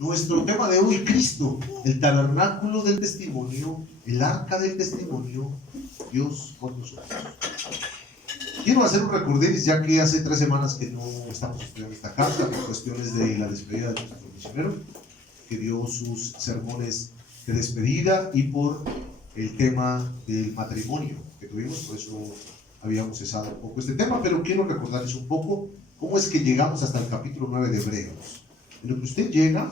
Nuestro tema de hoy, Cristo, el tabernáculo del testimonio, el arca del testimonio, Dios con nosotros. Quiero hacer un recorderis, ya que hace 3 semanas que no estamos estudiando esta carta por cuestiones de la despedida de nuestro misionero, que dio sus sermones de despedida, y por el tema del matrimonio que tuvimos. Por eso habíamos cesado un poco este tema, pero quiero recordarles un poco cómo es que llegamos hasta el capítulo 9 de Hebreos. En lo que usted llega,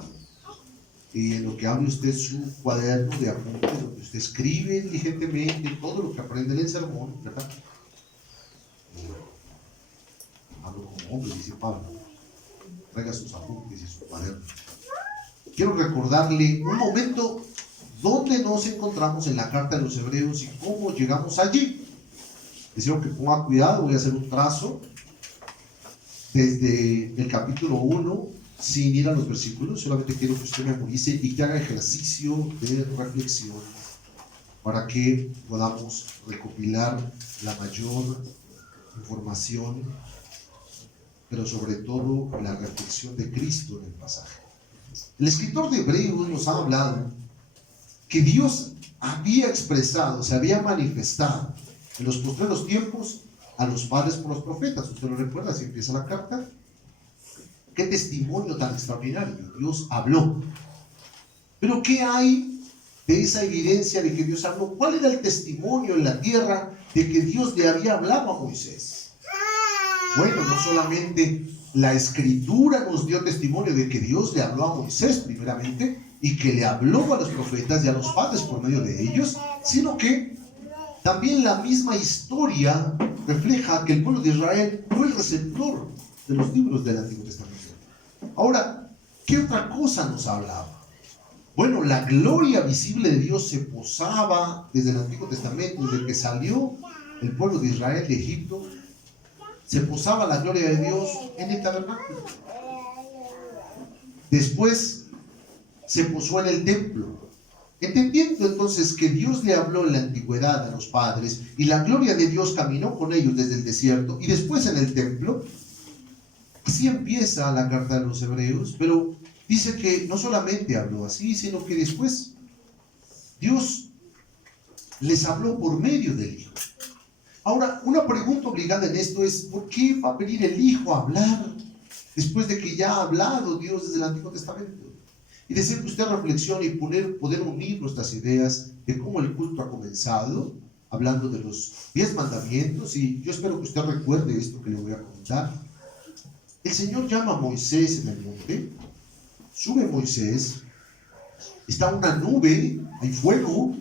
y en lo que abre usted su cuaderno de apuntes, donde usted escribe diligentemente todo lo que aprende en el sermón, ¿verdad? Hablo como hombre, dice Pablo, traiga sus apuntes y su cuaderno. Quiero recordarle un momento donde nos encontramos en la carta de los Hebreos y cómo llegamos allí. Deseo que ponga cuidado, voy a hacer un trazo desde el capítulo 1, sin ir a los versículos. Solamente quiero que usted memorice y que haga ejercicio de reflexión para que podamos recopilar la mayor información, pero sobre todo la reflexión de Cristo en el pasaje. El escritor de Hebreos nos ha hablado que Dios había expresado, se había manifestado en los postreros tiempos a los padres por los profetas. Usted lo recuerda, si empieza la carta. Qué testimonio tan extraordinario. Dios habló. Pero ¿qué hay de esa evidencia de que Dios habló? ¿Cuál era el testimonio en la tierra de que Dios le había hablado a Moisés? Bueno, no solamente la escritura nos dio testimonio de que Dios le habló a Moisés primeramente, y que le habló a los profetas y a los padres por medio de ellos, sino que también la misma historia refleja que el pueblo de Israel fue el receptor de los libros del Antiguo Testamento. Ahora, ¿qué otra cosa nos hablaba? Bueno, la gloria visible de Dios se posaba desde el Antiguo Testamento, desde que salió el pueblo de Israel de Egipto. Se posaba la gloria de Dios en el tabernáculo. Después se posó en el templo. Entendiendo entonces que Dios le habló en la antigüedad a los padres y la gloria de Dios caminó con ellos desde el desierto y después en el templo, así empieza la carta de los Hebreos. Pero dice que no solamente habló así, sino que después Dios les habló por medio del Hijo. Ahora, una pregunta obligada en esto es: ¿por qué va a venir el Hijo a hablar después de que ya ha hablado Dios desde el Antiguo Testamento? Y deseo que usted reflexione y poder unir nuestras ideas de cómo el culto ha comenzado, hablando de los 10 mandamientos. Y yo espero que usted recuerde esto que le voy a comentar. El Señor llama a Moisés en el monte. Sube Moisés, está una nube, hay fuego,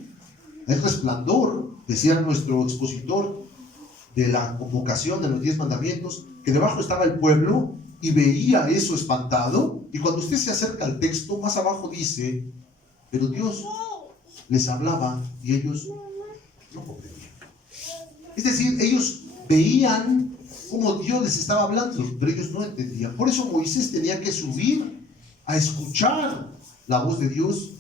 hay resplandor. Decía nuestro expositor de la convocación de los 10 mandamientos que debajo estaba el pueblo y veía eso espantado. Y cuando usted se acerca al texto, más abajo dice: pero Dios les hablaba y ellos no comprendían. Es decir, ellos veían cómo Dios les estaba hablando, pero ellos no entendían. Por eso Moisés tenía que subir a escuchar la voz de Dios,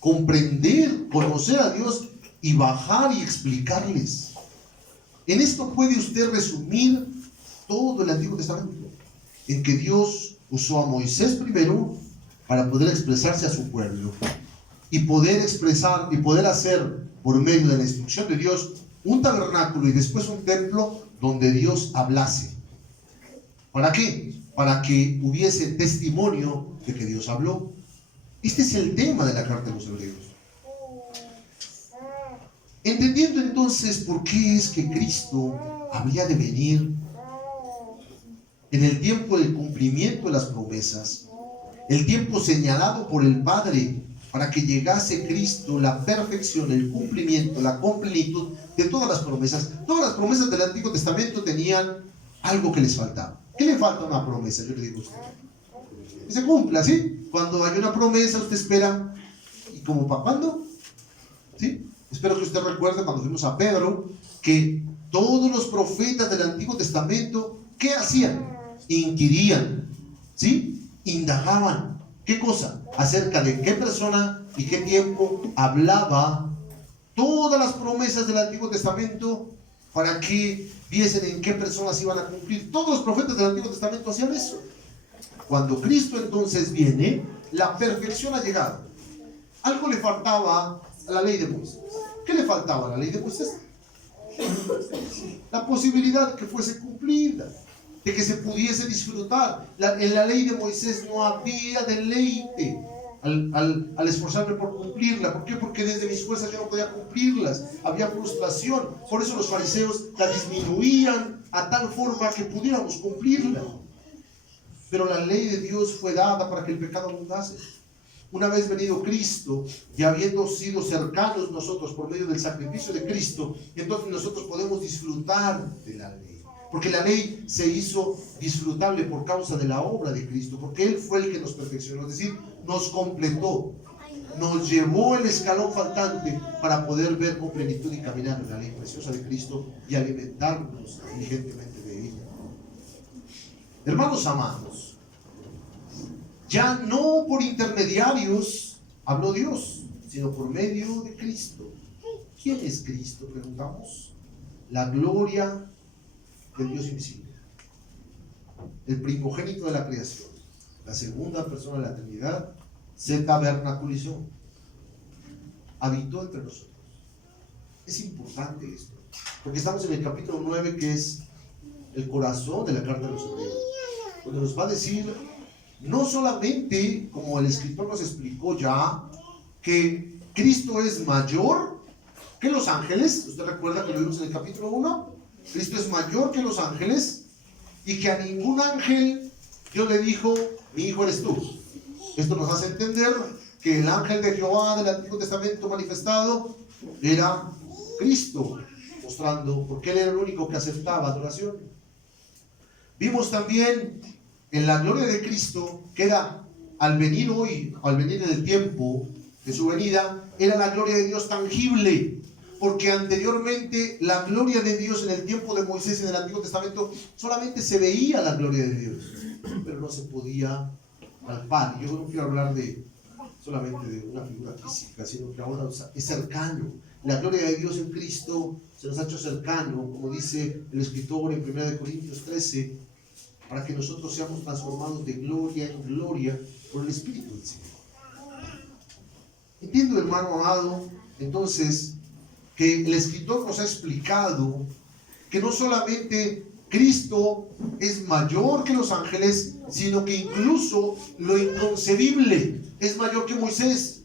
comprender, conocer a Dios y bajar y explicarles. En esto puede usted resumir todo el Antiguo Testamento, en que Dios usó a Moisés primero para poder expresarse a su pueblo y poder expresar y poder hacer por medio de la instrucción de Dios un tabernáculo y después un templo donde Dios hablase. ¿Para qué? Para que hubiese testimonio de que Dios habló. Este es el tema de la carta de los Hebreos. Entendiendo entonces por qué es que Cristo habría de venir en el tiempo del cumplimiento de las promesas, el tiempo señalado por el Padre para que llegase Cristo, la perfección, el cumplimiento, la completitud de todas las promesas. Todas las promesas del Antiguo Testamento tenían algo que les faltaba. ¿Qué le falta a una promesa? Yo le digo a usted, que se cumpla, ¿sí? Cuando hay una promesa, usted espera. ¿Y como para cuándo? ¿Sí? Espero que usted recuerde cuando fuimos a Pedro, que todos los profetas del Antiguo Testamento, ¿qué hacían? Inquirían, ¿sí? Indagaban. ¿Qué cosa? Acerca de qué persona y qué tiempo hablaba todas las promesas del Antiguo Testamento, para que viesen en qué personas iban a cumplir. Todos los profetas del Antiguo Testamento hacían eso. Cuando Cristo entonces viene, la perfección ha llegado. Algo le faltaba a la ley de Moisés. ¿Qué le faltaba a la ley de Moisés? La posibilidad de que fuese cumplida, de que se pudiese disfrutar. En la ley de Moisés no había deleite al esforzarme por cumplirla. ¿Por qué? Porque desde mis fuerzas yo no podía cumplirlas. Había frustración. Por eso los fariseos la disminuían a tal forma que pudiéramos cumplirla. Pero la ley de Dios fue dada para que el pecado abundase. Una vez venido Cristo y habiendo sido cercanos nosotros por medio del sacrificio de Cristo, entonces nosotros podemos disfrutar de la ley. Porque la ley se hizo disfrutable por causa de la obra de Cristo, porque Él fue el que nos perfeccionó, es decir, nos completó, nos llevó el escalón faltante para poder ver con plenitud y caminar en la ley preciosa de Cristo y alimentarnos diligentemente de ella. Hermanos amados, ya no por intermediarios habló Dios, sino por medio de Cristo. ¿Quién es Cristo? Preguntamos. La gloria del Dios invisible, el primogénito de la creación, la segunda persona de la Trinidad, se tabernaculizó, habitó entre nosotros. Es importante esto, porque estamos en el capítulo 9, que es el corazón de la carta de los Hebreos, donde nos va a decir, no solamente, como el escritor nos explicó ya, que Cristo es mayor que los ángeles. Usted recuerda que lo vimos en el capítulo 1. Cristo es mayor que los ángeles, y que a ningún ángel Dios le dijo, mi hijo eres tú. Esto nos hace entender que el ángel de Jehová del Antiguo Testamento manifestado era Cristo, mostrando porque Él era el único que aceptaba adoración. Vimos también en la gloria de Cristo que era, al venir hoy, al venir en el tiempo de su venida, era la gloria de Dios tangible. Porque anteriormente la gloria de Dios en el tiempo de Moisés en el Antiguo Testamento solamente se veía la gloria de Dios, pero no se podía palpar. Yo no quiero hablar solamente de una figura física, sino que ahora es cercano. La gloria de Dios en Cristo se nos ha hecho cercano, como dice el escritor en 1 Corintios 13, para que nosotros seamos transformados de gloria en gloria por el Espíritu del Señor. Entiendo, hermano amado, entonces, que el escritor nos ha explicado que no solamente Cristo es mayor que los ángeles, sino que incluso lo inconcebible es mayor que Moisés.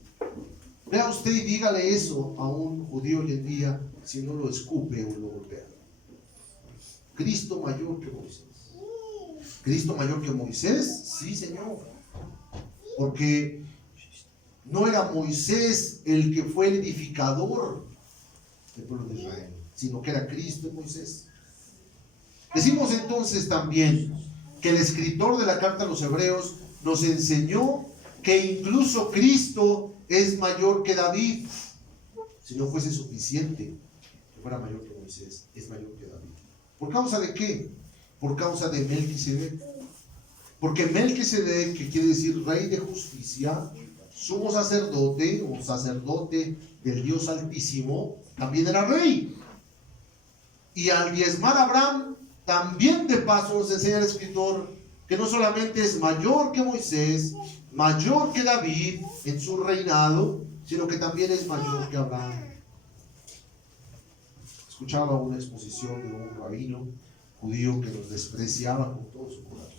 Vea usted y dígale eso a un judío hoy en día, si no lo escupe o lo golpea. Cristo mayor que Moisés. ¿Cristo mayor que Moisés? Sí, Señor. Porque no era Moisés el que fue el edificador del pueblo de Israel, sino que era Cristo en Moisés. Decimos entonces también que el escritor de la carta a los Hebreos nos enseñó que incluso Cristo es mayor que David. Si no fuese suficiente que fuera mayor que Moisés, es mayor que David. ¿Por causa de qué? Por causa de Melquisedec. Porque Melquisedec, que quiere decir rey de justicia, sumo sacerdote o sacerdote del Dios Altísimo, también era rey. Y al diezmar a Abraham, también de paso nos enseña el escritor que no solamente es mayor que Moisés, mayor que David en su reinado, sino que también es mayor que Abraham. Escuchaba una exposición de un rabino judío que los despreciaba con todo su corazón.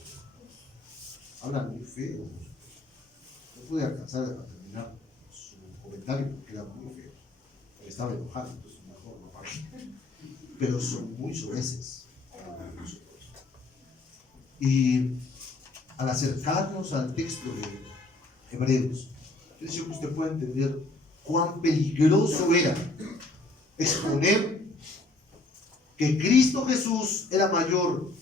Hablan muy feo. No pude alcanzar a terminar su comentario porque era muy feo. Me estaba enojando, entonces mejor no pagué. Pero son muy soeces. Y al acercarnos al texto de Hebreos, yo deseo que usted pueda entender cuán peligroso era exponer que Cristo Jesús era mayor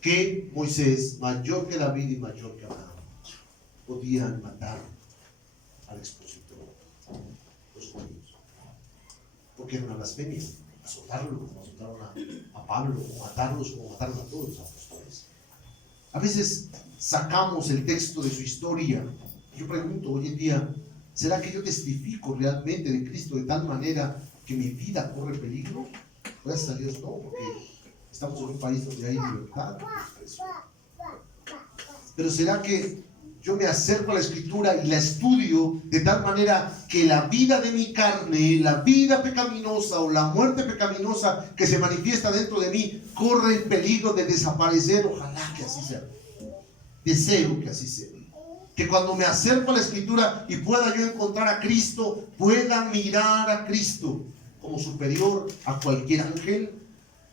que Moisés, mayor que David y mayor que Abraham. Podían matar al expositor, los judíos, porque era una blasfemia, azotarlo como azotaron a Pablo, o matarlos como mataron a todos los apóstoles. A veces sacamos el texto de su historia. Yo pregunto hoy en día, ¿será que yo testifico realmente de Cristo de tal manera que mi vida corre peligro? Gracias a Dios no, porque estamos en un país donde hay libertad de expresión. Pero ¿será que yo me acerco a la Escritura y la estudio de tal manera que la vida de mi carne, la vida pecaminosa o la muerte pecaminosa que se manifiesta dentro de mí, corre el peligro de desaparecer. Ojalá que así sea. Deseo que así sea. Que cuando me acerco a la Escritura y pueda yo encontrar a Cristo, pueda mirar a Cristo como superior a cualquier ángel,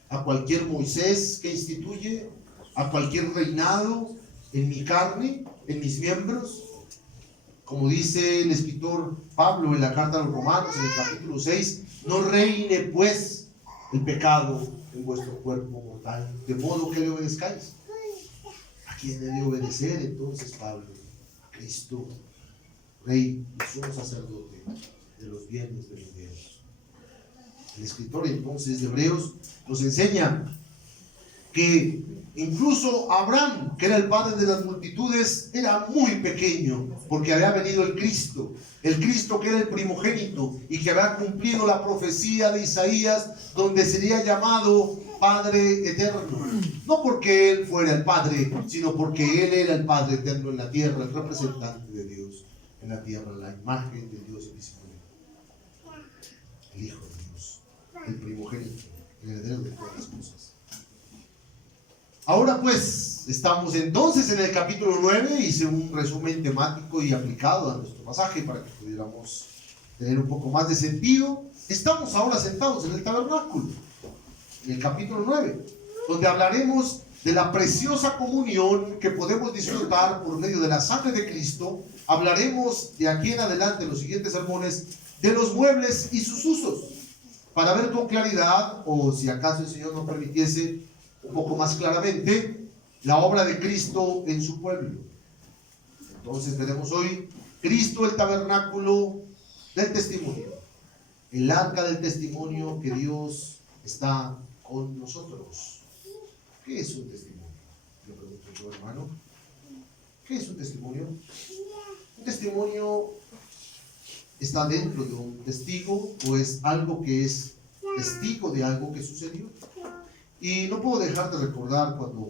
a cualquier Moisés que instituye, a cualquier reinado en mi carne, en mis miembros. Como dice el escritor Pablo en la carta a los Romanos, en el capítulo 6, no reine pues el pecado en vuestro cuerpo mortal, de modo que le obedezcáis. ¿A quién he de obedecer entonces, Pablo? A Cristo, Rey y sumo sacerdote de los bienes venideros. El escritor entonces de Hebreos nos enseña que incluso Abraham, que era el padre de las multitudes, era muy pequeño, porque había venido el Cristo que era el primogénito y que había cumplido la profecía de Isaías, donde sería llamado Padre Eterno. No porque él fuera el Padre, sino porque él era el Padre Eterno en la tierra, el representante de Dios en la tierra, la imagen de Dios invisible, el Hijo de Dios, el primogénito, el heredero de todas las cosas. Ahora pues, estamos entonces en el capítulo 9, hice un resumen temático y aplicado a nuestro pasaje para que pudiéramos tener un poco más de sentido. Estamos ahora sentados en el tabernáculo, en el capítulo 9, donde hablaremos de la preciosa comunión que podemos disfrutar por medio de la sangre de Cristo. Hablaremos de aquí en adelante, en los siguientes sermones, de los muebles y sus usos, para ver con claridad, o si acaso el Señor nos permitiese, un poco más claramente, la obra de Cristo en su pueblo. Entonces veremos hoy Cristo, el tabernáculo del testimonio, el arca del testimonio que Dios está con nosotros. ¿Qué es un testimonio? Le pregunto yo, hermano. ¿Qué es un testimonio? Un testimonio está dentro de un testigo, o es algo que es testigo de algo que sucedió. Y no puedo dejar de recordar cuando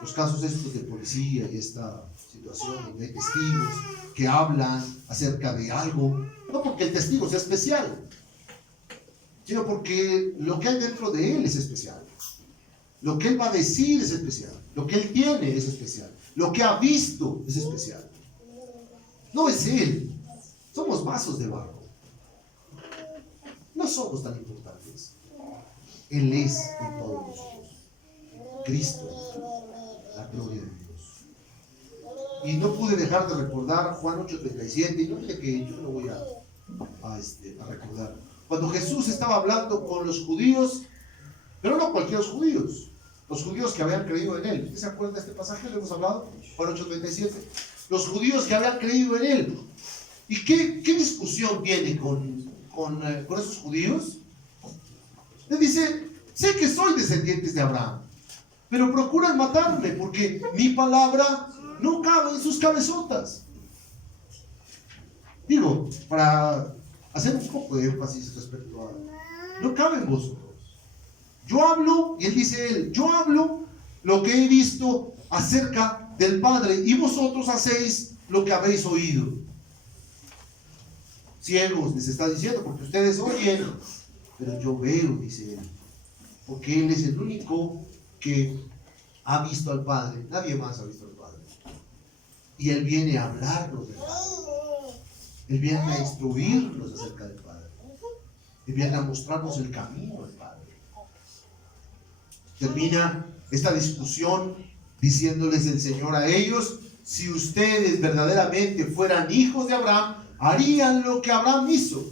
los casos estos de policía y esta situación donde hay testigos que hablan acerca de algo, no porque el testigo sea especial, sino porque lo que hay dentro de él es especial. Lo que él va a decir es especial. Lo que él tiene es especial. Lo que ha visto es especial. No es él. Somos vasos de barro. No somos tan importantes. Él es en todos nosotros. Cristo, la gloria de Dios. Y no pude dejar de recordar Juan 8:37, y no mire que yo no voy a recordar. Cuando Jesús estaba hablando con los judíos, pero no cualquier judíos, los judíos que habían creído en él. ¿Usted se acuerda de este pasaje? ¿Lo hemos hablado? Juan 8:37. Los judíos que habían creído en él. ¿Y qué discusión tiene con esos judíos? Les dice: sé que soy descendientes de Abraham, pero procuran matarme porque mi palabra no cabe en sus cabezotas. Digo, para hacer un poco de énfasis respecto a... no cabe en vosotros. Yo hablo, y él dice yo hablo lo que he visto acerca del Padre, y vosotros hacéis lo que habéis oído. Ciegos, les está diciendo, porque ustedes oyen, pero yo veo, dice él, porque él es el único que ha visto al Padre. Nadie más ha visto al Padre. Y él viene a hablarnos del Padre. Él viene a instruirnos acerca del Padre. Él viene a mostrarnos el camino al Padre. Termina esta discusión diciéndoles el Señor a ellos: si ustedes verdaderamente fueran hijos de Abraham, harían lo que Abraham hizo,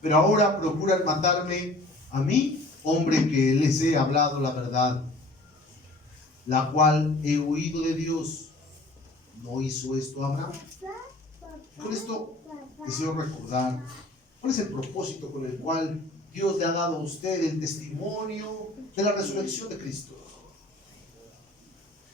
pero ahora procuran matarme a mí, hombre que les he hablado la verdad, la cual he oído de Dios. ¿No hizo esto Abraham? Con esto deseo recordar cuál es el propósito con el cual Dios le ha dado a usted el testimonio de la resurrección de Cristo.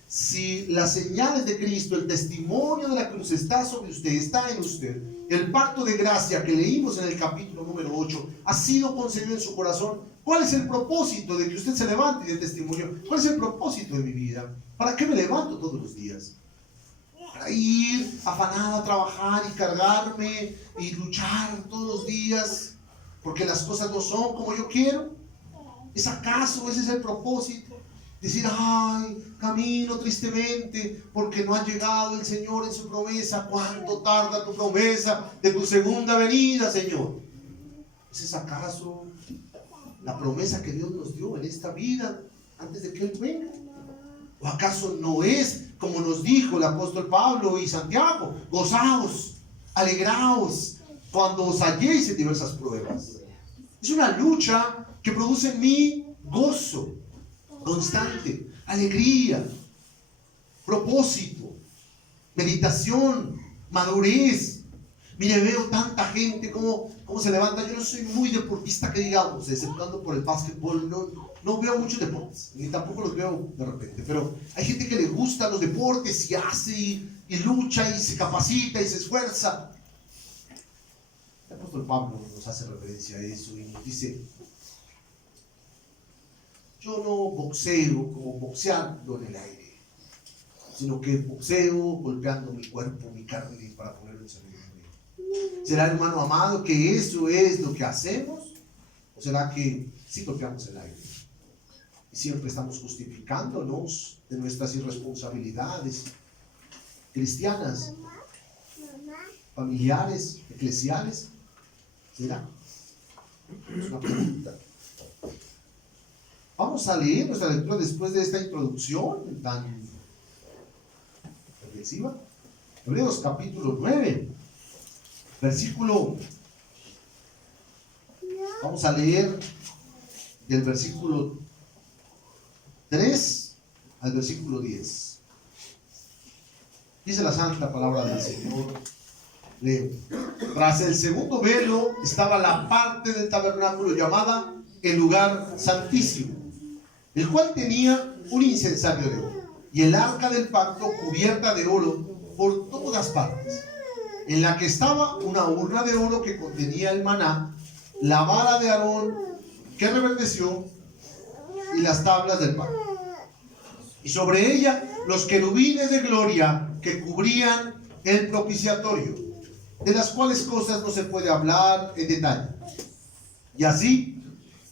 Si las señales de Cristo, el testimonio de la cruz está sobre usted, está en usted, el pacto de gracia que leímos en el capítulo número 8 ha sido concedido en su corazón, ¿cuál es el propósito de que usted se levante y dé testimonio? ¿Cuál es el propósito de mi vida? ¿Para qué me levanto todos los días? para ir afanado a trabajar y cargarme y luchar todos los días porque las cosas no son como yo quiero? ¿Es acaso ese es el propósito? Decir, ay, camino tristemente porque no ha llegado el Señor en su promesa. ¿Cuánto tarda tu promesa de tu segunda venida, Señor? ¿Ese es acaso la promesa que Dios nos dio en esta vida antes de que Él venga? ¿O acaso no es como nos dijo el apóstol Pablo y Santiago? Gozaos, alegraos cuando os halléis en diversas pruebas. Es una lucha que produce en mí gozo constante, alegría, propósito, meditación, madurez. Mire, veo tanta gente cómo se levanta. Yo no soy muy deportista, que digamos, exceptuando por el básquetbol. No veo muchos deportes, ni tampoco los veo de repente, pero hay gente que le gusta los deportes y hace y lucha y se capacita y se esfuerza. El apóstol Pablo nos hace referencia a eso y nos dice: yo no boxeo como boxeando en el aire, sino que boxeo golpeando mi cuerpo, mi carne, para ponerlo en servidumbre. ¿Será, hermano amado, que eso es lo que hacemos? ¿O será que sí golpeamos el aire? Y siempre estamos justificándonos de nuestras irresponsabilidades cristianas, familiares, eclesiales. ¿Será? Es una pregunta. Vamos a leer nuestra lectura después de esta introducción tan reflexiva. Hebreos capítulo 9, versículo. Vamos a leer del versículo 3 al versículo 10. Dice la santa palabra del Señor. Leo. Tras el segundo velo estaba la parte del tabernáculo llamada el lugar santísimo, el cual tenía un incensario de oro, y el arca del pacto cubierta de oro por todas partes, en la que estaba una urna de oro que contenía el maná, la vara de Aarón que reverdeció y las tablas del pacto, y sobre ella los querubines de gloria que cubrían el propiciatorio, de las cuales cosas no se puede hablar en detalle. Y así,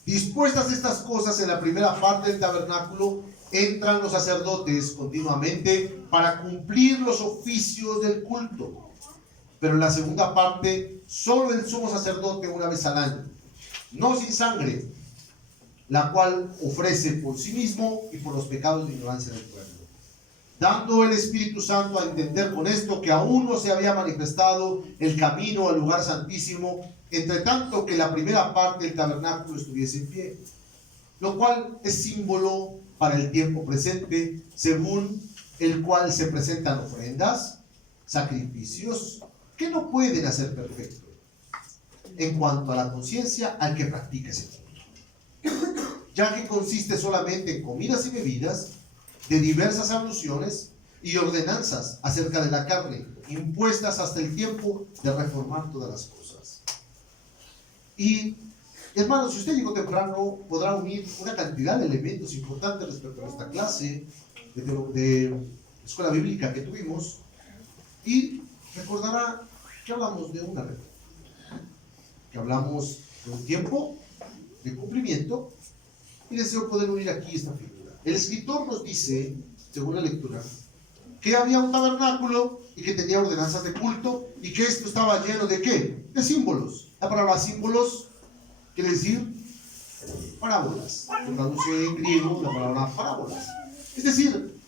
dispuestas estas cosas en la primera parte del tabernáculo, entran los sacerdotes continuamente para cumplir los oficios del culto. Pero en la segunda parte, solo el sumo sacerdote una vez al año, no sin sangre, la cual ofrece por sí mismo y por los pecados de ignorancia del pueblo, dando el Espíritu Santo a entender con esto que aún no se había manifestado el camino al lugar santísimo, entre tanto que la primera parte del tabernáculo estuviese en pie, lo cual es símbolo para el tiempo presente, según el cual se presentan ofrendas, sacrificios que no pueden hacer perfecto en cuanto a la conciencia al que practica ese culto, ya que consiste solamente en comidas y bebidas de diversas abluciones y ordenanzas acerca de la carne, impuestas hasta el tiempo de reformar todas las cosas. Y, hermanos, si usted llegó temprano, podrá unir una cantidad de elementos importantes respecto a nuestra clase de escuela bíblica que tuvimos, y recordará que hablamos de una reforma, que hablamos de un tiempo de cumplimiento, y deseo poder unir aquí esta figura. El escritor nos dice, según la lectura, que había un tabernáculo y que tenía ordenanzas de culto, y que esto estaba lleno de ¿qué? De símbolos. La palabra símbolos quiere decir parábolas. Se traduce en griego la palabra parábolas. Es decir,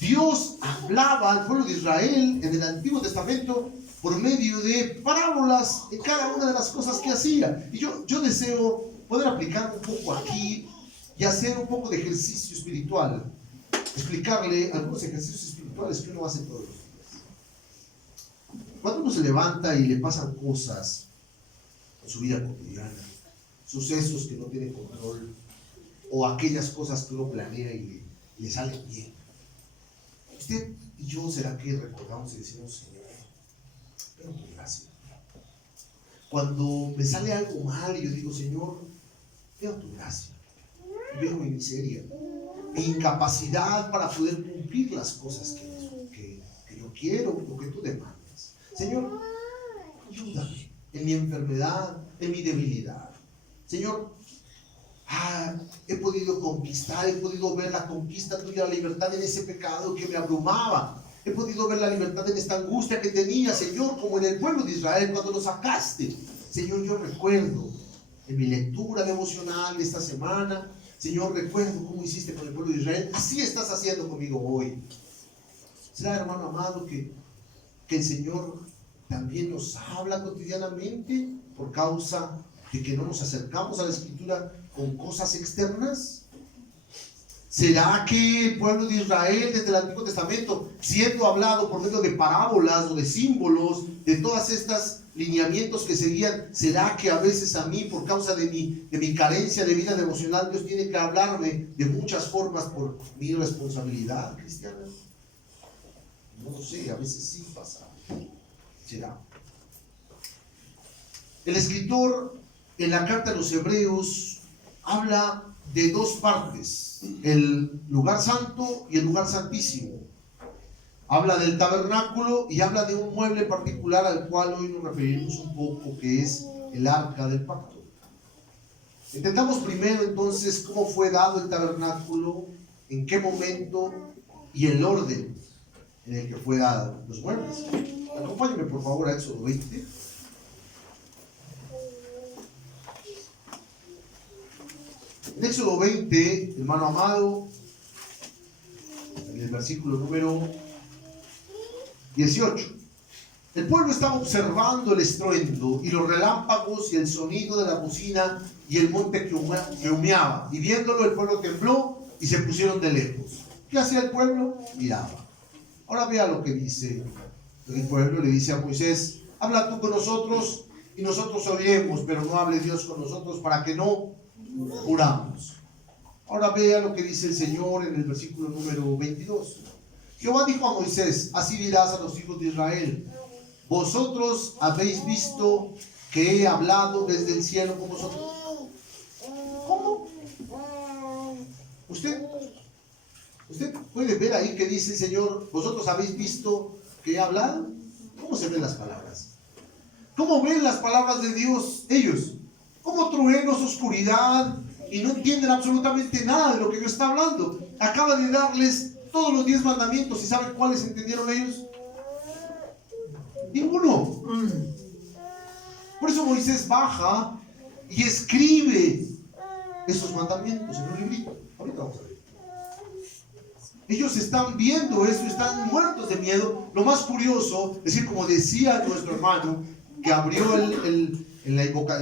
Dios hablaba al pueblo de Israel en el Antiguo Testamento por medio de parábolas en cada una de las cosas que hacía. Y yo deseo poder aplicar un poco aquí y hacer un poco de ejercicio espiritual, explicarle algunos ejercicios espirituales que uno hace todos los días. Cuando uno se levanta y le pasan cosas en su vida cotidiana, sucesos que no tiene control, o aquellas cosas que uno planea y le salen bien, usted y yo, ¿será que recordamos y decimos: Señor, pero tu gracia? Cuando me sale algo mal y yo digo: Señor, veo tu gracia, veo mi miseria, mi incapacidad para poder cumplir las cosas que yo quiero lo que tú demandas. Señor, ayúdame en mi enfermedad, en mi debilidad. Señor, he podido conquistar, he podido ver la conquista tuya, la libertad en ese pecado que me abrumaba. He podido ver la libertad en esta angustia que tenía, Señor, como en el pueblo de Israel cuando lo sacaste. Señor, yo recuerdo en mi lectura devocional de esta semana, Señor, recuerdo cómo hiciste con el pueblo de Israel. Así estás haciendo conmigo hoy. ¿Será, hermano amado, que el Señor también nos habla cotidianamente por causa de que no nos acercamos a la Escritura con cosas externas? ¿Será que el pueblo de Israel desde el Antiguo Testamento, siendo hablado por medio de parábolas o de símbolos, de todas estas lineamientos que seguían, será que a veces a mí, por causa de mi carencia de vida devocional, Dios tiene que hablarme de muchas formas por mi responsabilidad cristiana? No lo sé, a veces sí pasa. ¿Será? El escritor en la carta a los Hebreos habla de dos partes, el lugar santo y el lugar santísimo. Habla del tabernáculo y habla de un mueble particular al cual hoy nos referimos un poco, que es el arca del pacto. Entendamos primero entonces cómo fue dado el tabernáculo, en qué momento y el orden en el que fue dado los muebles. Acompáñenme por favor a Éxodo 20. En Éxodo 20, hermano amado, en el versículo número 18. El pueblo estaba observando el estruendo y los relámpagos y el sonido de la bocina y el monte que humeaba. Y viéndolo, el pueblo tembló y se pusieron de lejos. ¿Qué hacía el pueblo? Miraba. Ahora vea lo que dice el pueblo. Le dice a Moisés: habla tú con nosotros y nosotros oiremos, pero no hable Dios con nosotros para que no juramos. Ahora vea lo que dice el Señor en el versículo número 22. Jehová dijo a Moisés: así dirás a los hijos de Israel: vosotros habéis visto que he hablado desde el cielo con vosotros. ¿Cómo? Usted puede ver ahí que dice el Señor: vosotros habéis visto que he hablado. ¿Cómo se ven las palabras? ¿Cómo ven las palabras de Dios ellos? Como truenos, oscuridad, y no entienden absolutamente nada de lo que Dios está hablando. Acaba de darles todos los 10 mandamientos, ¿y saben cuáles entendieron ellos? Ninguno. Por eso Moisés baja y escribe esos mandamientos en un librito. Ahorita vamos a ver. Ellos están viendo eso, están muertos de miedo. Lo más curioso, es decir, como decía nuestro hermano que abrió en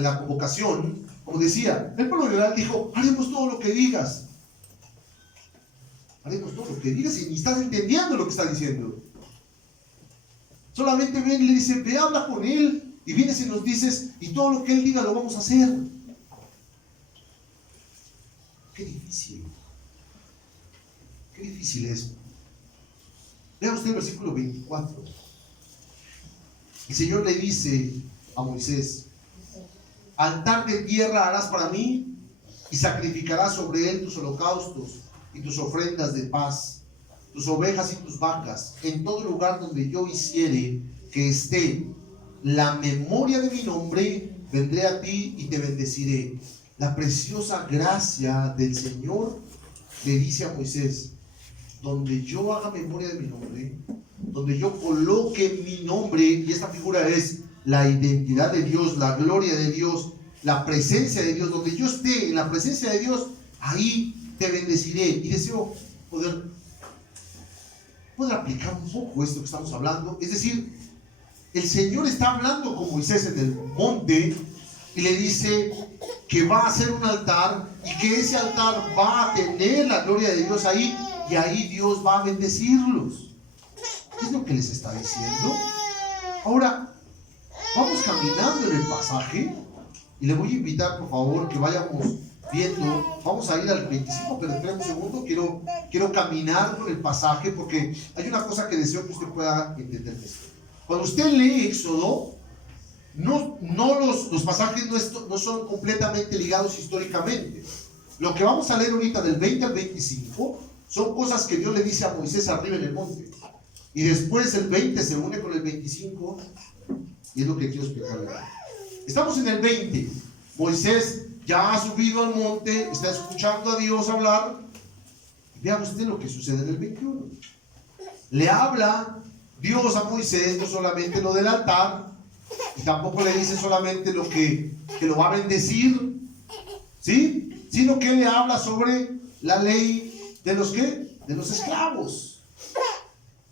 la convocación, como decía, el pueblo de Israel dijo: haremos todo lo que digas. Haremos todo lo que digas, y ni estás entendiendo lo que está diciendo. Solamente ven y le dice: ve, habla con él, y vienes y nos dices, y todo lo que él diga lo vamos a hacer. Qué difícil. Qué difícil es. Vea usted el versículo 24. El Señor le dice a Moisés: altar de tierra harás para mí, y sacrificarás sobre él tus holocaustos y tus ofrendas de paz, tus ovejas y tus vacas, en todo lugar donde yo hiciere que esté la memoria de mi nombre, vendré a ti y te bendeciré. La preciosa gracia del Señor le dice a Moisés: donde yo haga memoria de mi nombre, donde yo coloque mi nombre, y esta figura es la identidad de Dios, la gloria de Dios, la presencia de Dios, donde yo esté en la presencia de Dios, ahí te bendeciré. Y deseo poder aplicar un poco esto que estamos hablando. Es decir, el Señor está hablando con Moisés en el monte y le dice que va a hacer un altar, y que ese altar va a tener la gloria de Dios ahí, y ahí Dios va a bendecirlos. ¿Qué es lo que les está diciendo? Ahora, vamos caminando en el pasaje, y le voy a invitar, por favor, que vayamos viendo. Vamos a ir al 25, pero espera un segundo. Quiero caminar por el pasaje, porque hay una cosa que deseo que usted pueda entender. Cuando usted lee Éxodo, los pasajes no son completamente ligados históricamente. Lo que vamos a leer ahorita del 20 al 25 son cosas que Dios le dice a Moisés arriba en el monte. Y después el 20 se une con el 25. Y es lo que quiero explicarle. Estamos en el 20. Moisés ya ha subido al monte, está escuchando a Dios hablar. Vea usted lo que sucede en el 21. Le habla Dios a Moisés no solamente lo del altar, y tampoco le dice solamente lo que lo va a bendecir, ¿sí? Sino que le habla sobre la ley de los ¿qué? De los esclavos.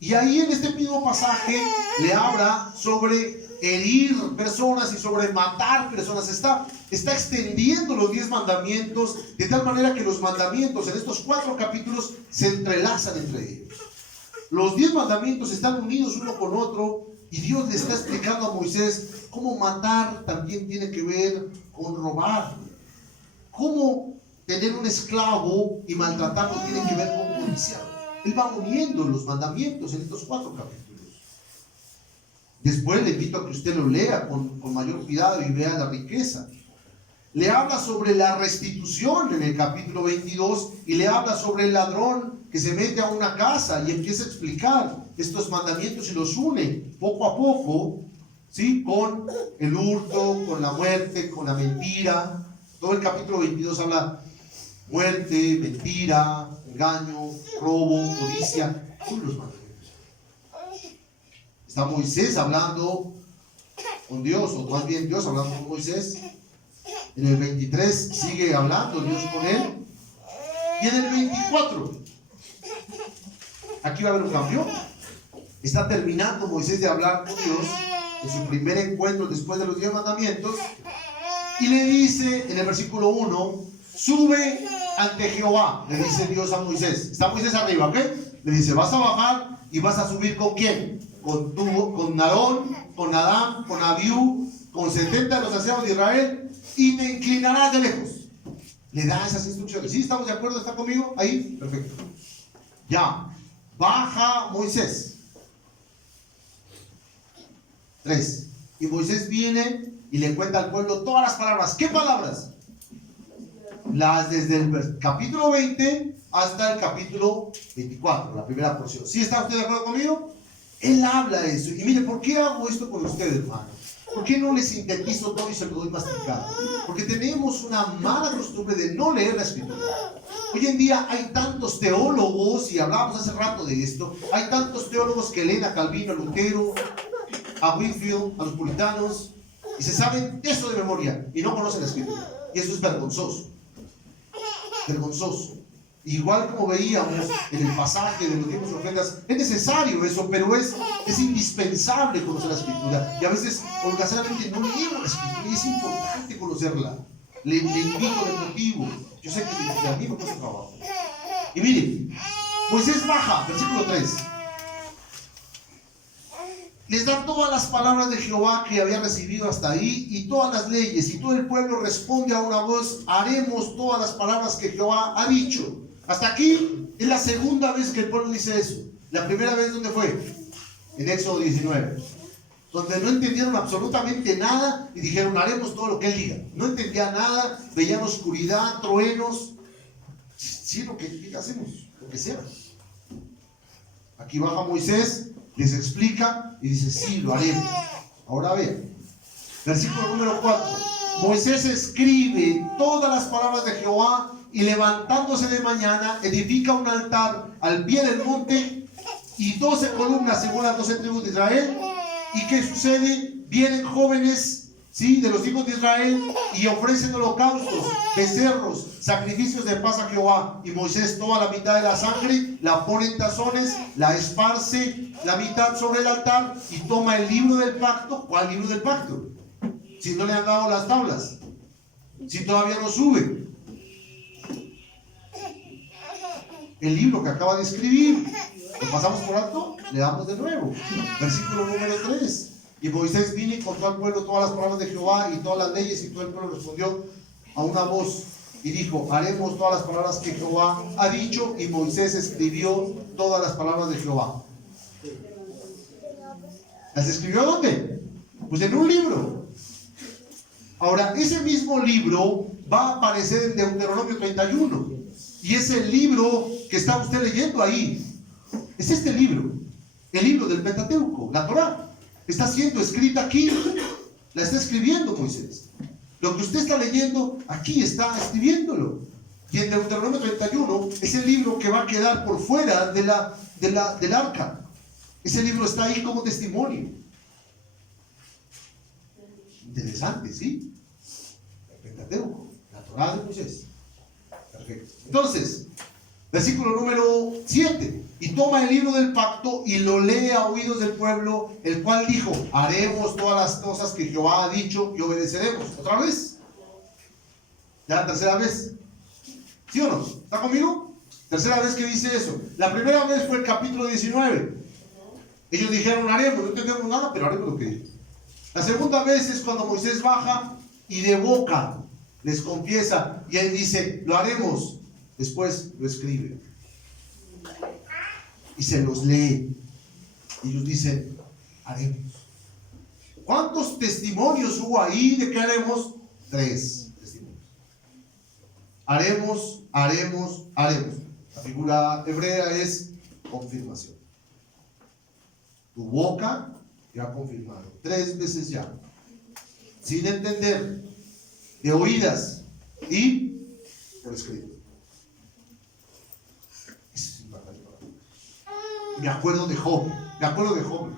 Y ahí en este mismo pasaje le habla sobre herir personas y sobre matar personas. Está extendiendo los 10 mandamientos de tal manera que los mandamientos en estos 4 capítulos se entrelazan entre ellos. Los 10 mandamientos están unidos uno con otro y Dios le está explicando a Moisés cómo matar también tiene que ver con robar. Cómo tener un esclavo y maltratarlo tiene que ver con codiciar. Él va uniendo los mandamientos en estos 4 capítulos. Después le invito a que usted lo lea con mayor cuidado y vea la riqueza. Le habla sobre la restitución en el capítulo 22 y le habla sobre el ladrón que se mete a una casa y empieza a explicar estos mandamientos y los une poco a poco, ¿sí? Con el hurto, con la muerte, con la mentira. Todo el capítulo 22 habla muerte, mentira, engaño, robo, codicia, son los mandamientos. Está Moisés hablando con Dios, o más bien Dios hablando con Moisés. En el 23 sigue hablando Dios con él. Y en el 24, aquí va a haber un cambio. Está terminando Moisés de hablar con Dios en su primer encuentro después de los 10 mandamientos. Y le dice en el versículo 1, sube ante Jehová, le dice Dios a Moisés. Está Moisés arriba, ¿ok? Le dice, vas a bajar y vas a subir ¿con quién? Con Aarón, con Nadab, con Abiú, con 70 de los ancianos de Israel, y te inclinarás de lejos. Le da esas instrucciones. ¿Sí estamos de acuerdo? ¿Está conmigo? Ahí, perfecto. Ya, baja Moisés. 3. Y Moisés viene y le cuenta al pueblo todas las palabras. ¿Qué palabras? Las desde el capítulo 20 hasta el capítulo 24, la primera porción. ¿Sí está usted de acuerdo conmigo? Él habla de eso. Y mire, ¿por qué hago esto con ustedes, hermano? ¿Por qué no les sintetizo todo y se lo doy masticado? Porque tenemos una mala costumbre de no leer la escritura. Hoy en día hay tantos teólogos, y hablábamos hace rato de esto, hay tantos teólogos que leen a Calvino, a Lutero, a Whitefield, a los puritanos, y se saben eso de memoria y no conocen la escritura. Y eso es vergonzoso. Vergonzoso. Igual como veíamos en el pasaje de los 10 profetas, es necesario eso, pero es indispensable conocer la escritura. Y a veces, holgazanamente, no leemos la escritura y es importante conocerla. Le invito, le motivo. Yo sé que a mí me cuesta trabajo. Y miren, Moisés baja, versículo 3. Les da todas las palabras de Jehová que había recibido hasta ahí y todas las leyes, y todo el pueblo responde a una voz: haremos todas las palabras que Jehová ha dicho. Hasta aquí es la segunda vez que el pueblo dice eso. La primera vez, ¿dónde fue? En Éxodo 19, donde no entendieron absolutamente nada y dijeron: haremos todo lo que él diga. No entendía nada, veían oscuridad, truenos. Sí, lo que hacemos, lo que sea. Aquí baja Moisés, les explica y dice: sí, lo haremos. Ahora vean, versículo número 4. Moisés escribe todas las palabras de Jehová, y levantándose de mañana edifica un altar al pie del monte y 12 columnas según las 12 tribus de Israel. ¿Y qué sucede? Vienen jóvenes, ¿sí?, de los hijos de Israel y ofrecen holocaustos, becerros, sacrificios de paz a Jehová. Y Moisés toda la mitad de la sangre la pone en tazones, la esparce la mitad sobre el altar y toma el libro del pacto. ¿Cuál libro del pacto? Si no le han dado las tablas, si todavía no sube. El libro que acaba de escribir. Lo pasamos por alto, le damos de nuevo. Versículo número 3. Y Moisés vino y contó al pueblo todas las palabras de Jehová y todas las leyes, y todo el pueblo respondió a una voz y dijo: haremos todas las palabras que Jehová ha dicho. Y Moisés escribió todas las palabras de Jehová. ¿Las escribió dónde? Pues en un libro. Ahora, ese mismo libro va a aparecer en Deuteronomio 31. Y es el libro que está usted leyendo ahí. Es este libro. el libro del Pentateuco, la Torá. Está siendo escrita aquí, la está escribiendo Moisés. Lo que usted está leyendo, aquí está escribiéndolo. Y en Deuteronomio 31 es el libro que va a quedar por fuera del arca. Ese libro está ahí como testimonio. Interesante, ¿sí? El Pentateuco, la Torá de Moisés. Perfecto. Entonces, versículo número 7. Y toma el libro del pacto y lo lee a oídos del pueblo, el cual dijo: haremos todas las cosas que Jehová ha dicho y obedeceremos. ¿Otra vez? ¿Ya la tercera vez? ¿Sí o no? ¿Está conmigo? Tercera vez que dice eso. La primera vez fue el capítulo 19. Ellos dijeron: haremos, no entendemos nada, pero haremos lo que dijo. La segunda vez es cuando Moisés baja y de boca les confiesa, y él dice: lo haremos. Después lo escribe y se los lee. Y ellos dicen: haremos. ¿Cuántos testimonios hubo ahí de que haremos? 3 testimonios. Haremos, haremos, haremos. La figura hebrea es confirmación. Tu boca ya ha confirmado 3 veces ya, sin entender, de oídas y por escrito. Eso es importante para mí. Me acuerdo de Job,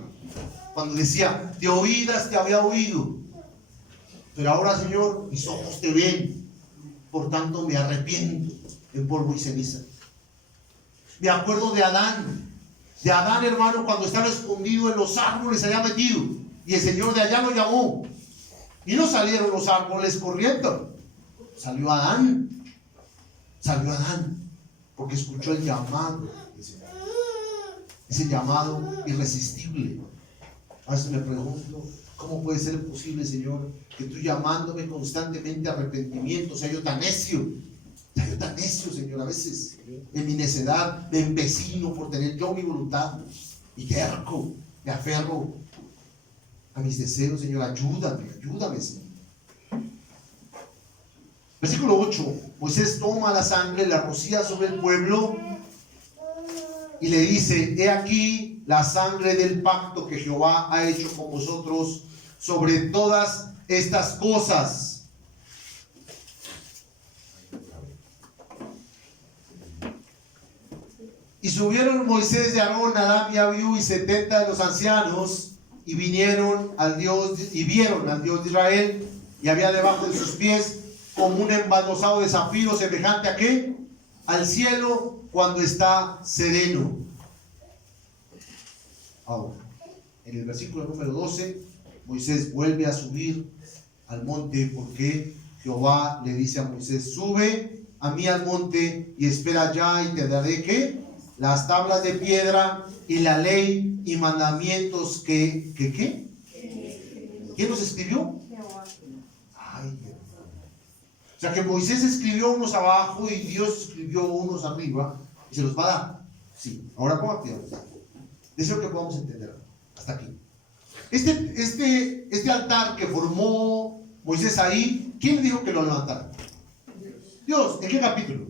cuando decía: de oídas te había oído, pero ahora, Señor, mis ojos te ven, por tanto me arrepiento en polvo y ceniza. Me acuerdo de Adán, hermano, cuando estaba escondido en los árboles allá metido, y el Señor de allá lo llamó, y no salieron los árboles corriendo, salió Adán, porque escuchó el llamado, ese llamado irresistible. A veces me pregunto: ¿cómo puede ser posible, Señor, que tú llamándome constantemente a arrepentimiento, sea yo tan necio, Señor? A veces en mi necedad me empecino por tener yo mi voluntad y terco, me aferro a mis deseos. Señor, ayúdame, Señor. Versículo 8. Moisés toma la sangre, la rocía sobre el pueblo y le dice: he aquí la sangre del pacto que Jehová ha hecho con vosotros sobre todas estas cosas. Y subieron Moisés y Aarón, Nadab y Abiú y 70 de los ancianos, y vieron al Dios de Israel, y había debajo de sus pies como un embaldosado de zafiro, semejante a ¿qué? Al cielo cuando está sereno. Ahora, en el versículo número 12, Moisés vuelve a subir al monte, porque Jehová le dice a Moisés: sube a mí al monte y espera allá, y te daré ¿qué? Las tablas de piedra y la ley y mandamientos que ¿qué? ¿Quién los escribió? Ay, o sea que Moisés escribió unos abajo y Dios escribió unos arriba y se los va a dar. Sí, ahora ponga cuidado. Deseo que podamos entender hasta aquí. Este altar que formó Moisés ahí, ¿quién le dijo que lo levantara? Dios. ¿En qué capítulo?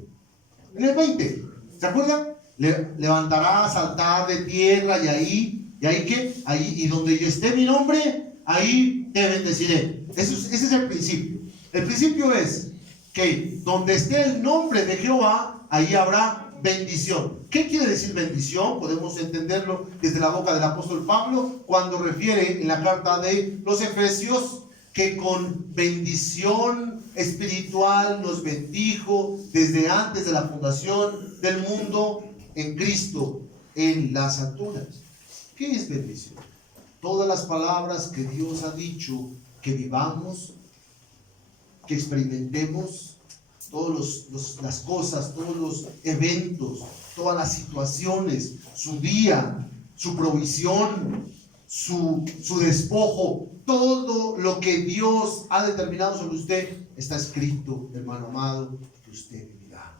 En el 20. ¿Se acuerdan? Levantarás altar de tierra, y ahí ¿qué? Ahí, y donde yo esté mi nombre, ahí te bendeciré. Ese es el principio. El principio es que donde esté el nombre de Jehová, ahí habrá bendición. ¿Qué quiere decir bendición? Podemos entenderlo desde la boca del apóstol Pablo, cuando refiere en la carta de los Efesios que con bendición espiritual nos bendijo desde antes de la fundación del mundo en Cristo, en las alturas. ¿Qué es bendición? Todas las palabras que Dios ha dicho que vivamos, que experimentemos, todas las cosas, todos los eventos, todas las situaciones, su día, su provisión, su despojo, todo lo que Dios ha determinado sobre usted está escrito, hermano amado, que usted vivirá.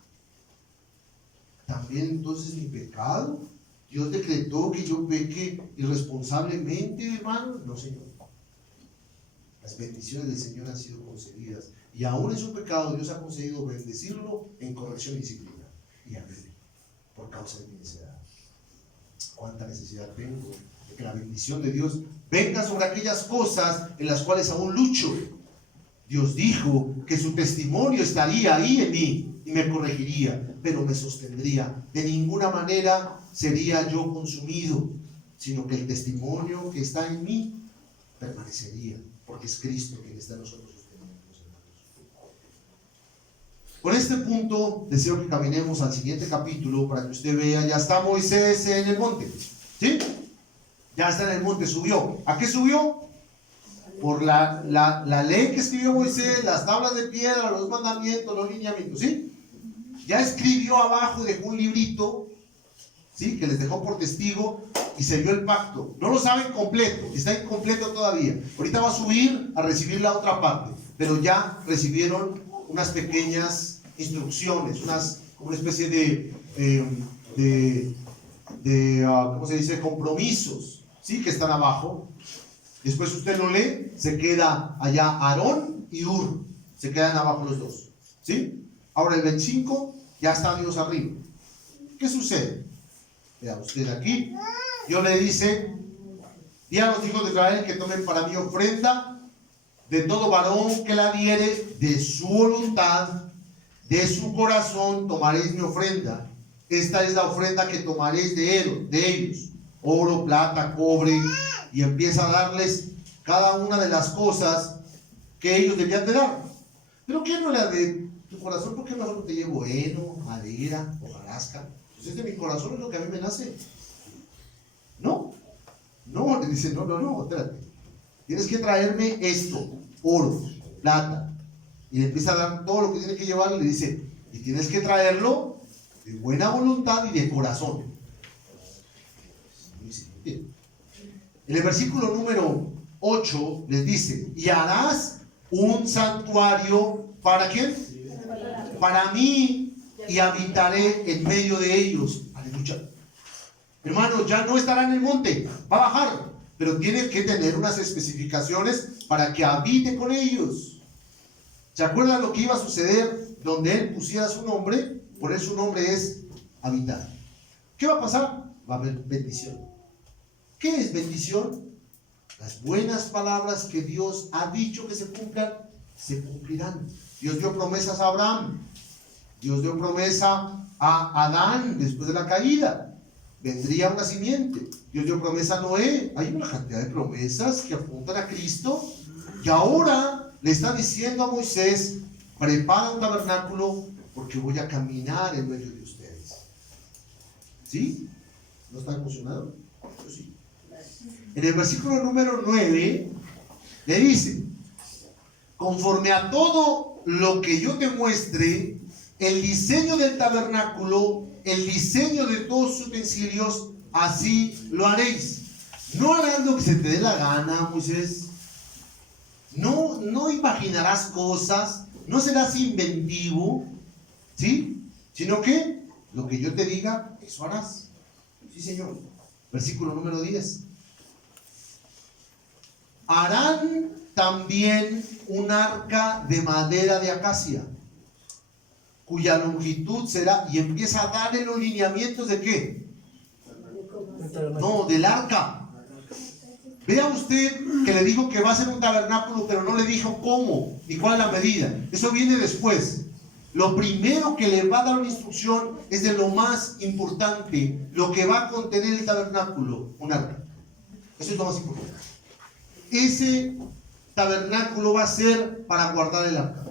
También entonces mi pecado, Dios decretó que yo peque irresponsablemente, hermano. No, Señor. Las bendiciones del Señor han sido concedidas, y aún en su pecado Dios ha concedido bendecirlo en corrección y disciplina, y a mí, por causa de mi necedad. ¿Cuánta necesidad tengo de que la bendición de Dios venga sobre aquellas cosas en las cuales aún lucho? Dios dijo que su testimonio estaría ahí en mí y me corregiría, pero me sostendría. De ninguna manera sería yo consumido, sino que el testimonio que está en mí permanecería, porque es Cristo quien está en nosotros sosteniéndonos, hermanos. Con este punto deseo que caminemos al siguiente capítulo para que usted vea. Ya está Moisés en el monte, ¿sí? Ya está en el monte, subió. ¿A qué subió? Por la ley que escribió Moisés, las tablas de piedra, los mandamientos, los lineamientos, ¿sí? Ya escribió abajo, dejó un librito, ¿sí? Que les dejó por testigo y se vio el pacto. No lo saben completo, está incompleto todavía. Ahorita va a subir a recibir la otra parte, pero ya recibieron unas pequeñas instrucciones, una especie ¿cómo se dice? Compromisos, ¿sí? Que están abajo. Después usted lo lee, se queda allá Aarón y Hur, se quedan abajo los dos, ¿sí? Ahora el 25, ya está Dios arriba. ¿Qué sucede? Vea usted aquí, Dios le dice: di a los hijos de Israel que tomen para mí ofrenda de todo varón que la diere, de su voluntad, de su corazón tomaréis mi ofrenda. Esta es la ofrenda que tomaréis de ellos: oro, plata, cobre. Y empieza a darles cada una de las cosas que ellos debían de dar. Pero ¿qué no la de tu corazón? ¿Por qué mejor no te llevo heno, madera, hojarasca? Pues es de mi corazón, es lo que a mí me nace. No, le dice, no, espérate. Tienes que traerme esto: oro, plata. Y le empieza a dar todo lo que tiene que llevar y le dice: y tienes que traerlo de buena voluntad y de corazón. En el versículo número 8 les dice: y harás un santuario, ¿para quién? Para mí, y habitaré en medio de ellos. Aleluya. Hermano, ya no estará en el monte, va a bajar, pero tiene que tener unas especificaciones para que habite con ellos. ¿Se acuerdan lo que iba a suceder donde él pusiera su nombre? Poner su nombre es habitar. ¿Qué va a pasar? Va a haber bendición. ¿Qué es bendición? Las buenas palabras que Dios ha dicho que se cumplan, se cumplirán. Dios dio promesas a Abraham. Dios dio promesa a Adán después de la caída. Vendría una simiente. Dios dio promesa a Noé. Hay una cantidad de promesas que apuntan a Cristo. Y ahora le está diciendo a Moisés: prepara un tabernáculo porque voy a caminar en medio de ustedes. ¿Sí? ¿No está emocionado? Yo sí. En el versículo número 9 le dice: conforme a todo lo que yo te muestre, el diseño del tabernáculo, el diseño de todos sus utensilios, así lo haréis. No harás lo que se te dé la gana, Moisés. No imaginarás cosas, no serás inventivo, ¿sí? Sino que lo que yo te diga, eso harás. Sí, Señor. Versículo número 10. Harán también un arca de madera de acacia, cuya longitud será, y empieza a darle los lineamientos de ¿qué? No, del arca. Vea usted que le dijo que va a ser un tabernáculo, pero no le dijo cómo ni cuál es la medida. Eso viene después. Lo primero que le va a dar una instrucción es de lo más importante, lo que va a contener el tabernáculo: un arca. Eso es lo más importante. Ese tabernáculo va a ser para guardar el arca.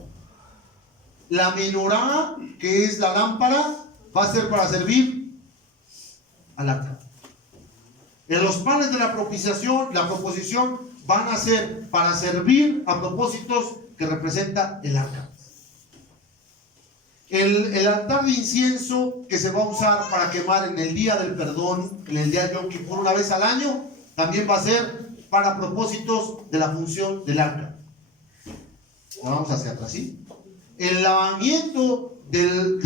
La menorá, que es la lámpara, va a ser para servir al arca. En los panes de la propiciación, la proposición, van a ser para servir a propósitos que representa el arca. El altar de incienso que se va a usar para quemar en el día del perdón, en el día de Yom Kippur, una vez al año, también va a ser para propósitos de la función del arca. Vamos hacia atrás, ¿sí? El lavamiento del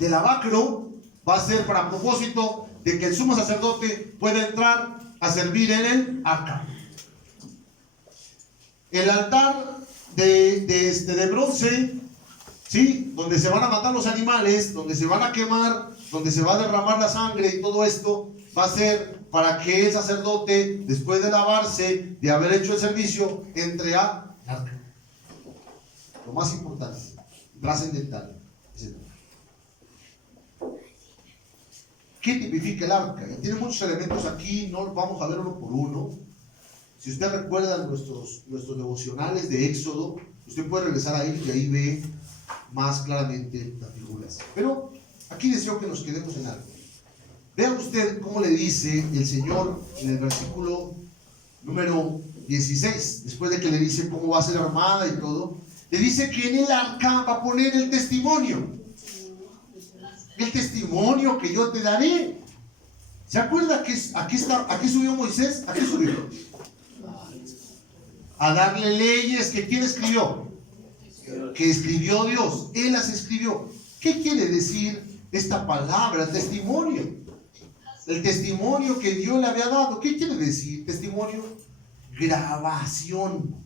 lavacro va a ser para propósito de que el sumo sacerdote pueda entrar a servir en el arca. El altar de bronce ¿sí? Donde se van a matar los animales, donde se van a quemar, donde se va a derramar la sangre y todo esto va a ser para que el sacerdote, después de lavarse, de haber hecho el servicio, entre a arca. Lo más importante, trascendental, es el arca. ¿Qué tipifica el arca? Y tiene muchos elementos aquí, no vamos a ver uno por uno. Si usted recuerda nuestros devocionales de Éxodo, usted puede regresar ahí y ahí ve más claramente las figuras. Pero aquí deseo que nos quedemos en algo. Vea usted cómo le dice el Señor en el versículo número 16, después de que le dice cómo va a ser armada y todo, le dice que en el arca va a poner el testimonio. El testimonio que yo te daré. ¿Se acuerda que aquí subió Moisés? ¿A qué subió? A darle leyes que ¿quién escribió? Que escribió Dios. Él las escribió. ¿Qué quiere decir esta palabra, testimonio? El testimonio que Dios le había dado. ¿Qué quiere decir testimonio? Grabación,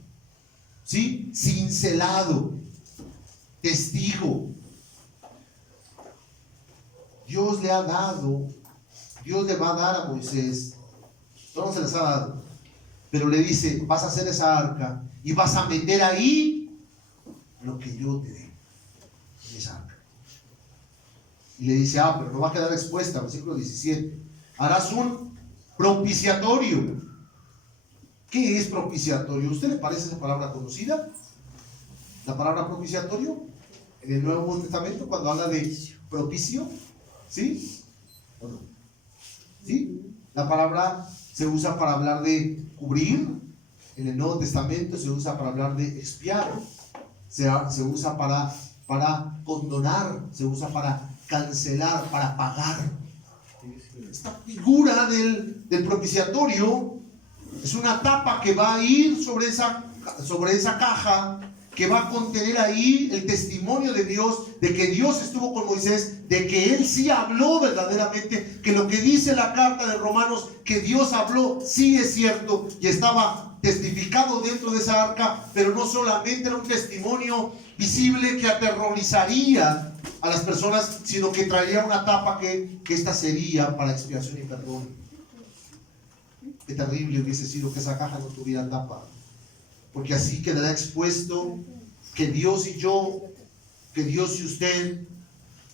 ¿sí? Cincelado, testigo. Dios le ha dado, Dios le va a dar a Moisés, no se les ha dado, pero le dice, vas a hacer esa arca y vas a meter ahí lo que yo te dé en esa arca. Y le dice, pero no va a quedar expuesta, versículo 17, harás un propiciatorio. ¿Qué es propiciatorio? ¿A usted le parece esa palabra conocida? La palabra propiciatorio en el Nuevo Testamento cuando habla de propicio, ¿sí? ¿O no? ¿Sí? La palabra se usa para hablar de cubrir, en el Nuevo Testamento se usa para hablar de expiar, se usa para condonar, se usa para cancelar, para pagar. Esta figura del propiciatorio es una tapa que va a ir sobre esa caja, que va a contener ahí el testimonio de Dios, de que Dios estuvo con Moisés, de que Él sí habló verdaderamente, que lo que dice la carta de Romanos, que Dios habló, sí es cierto, y estaba testificado dentro de esa arca, pero no solamente era un testimonio visible que aterrorizaría a las personas, sino que traería una tapa que esta sería para expiación y perdón. Qué terrible hubiese sido que esa caja no tuviera tapa, porque así quedará expuesto que Dios y yo, que Dios y usted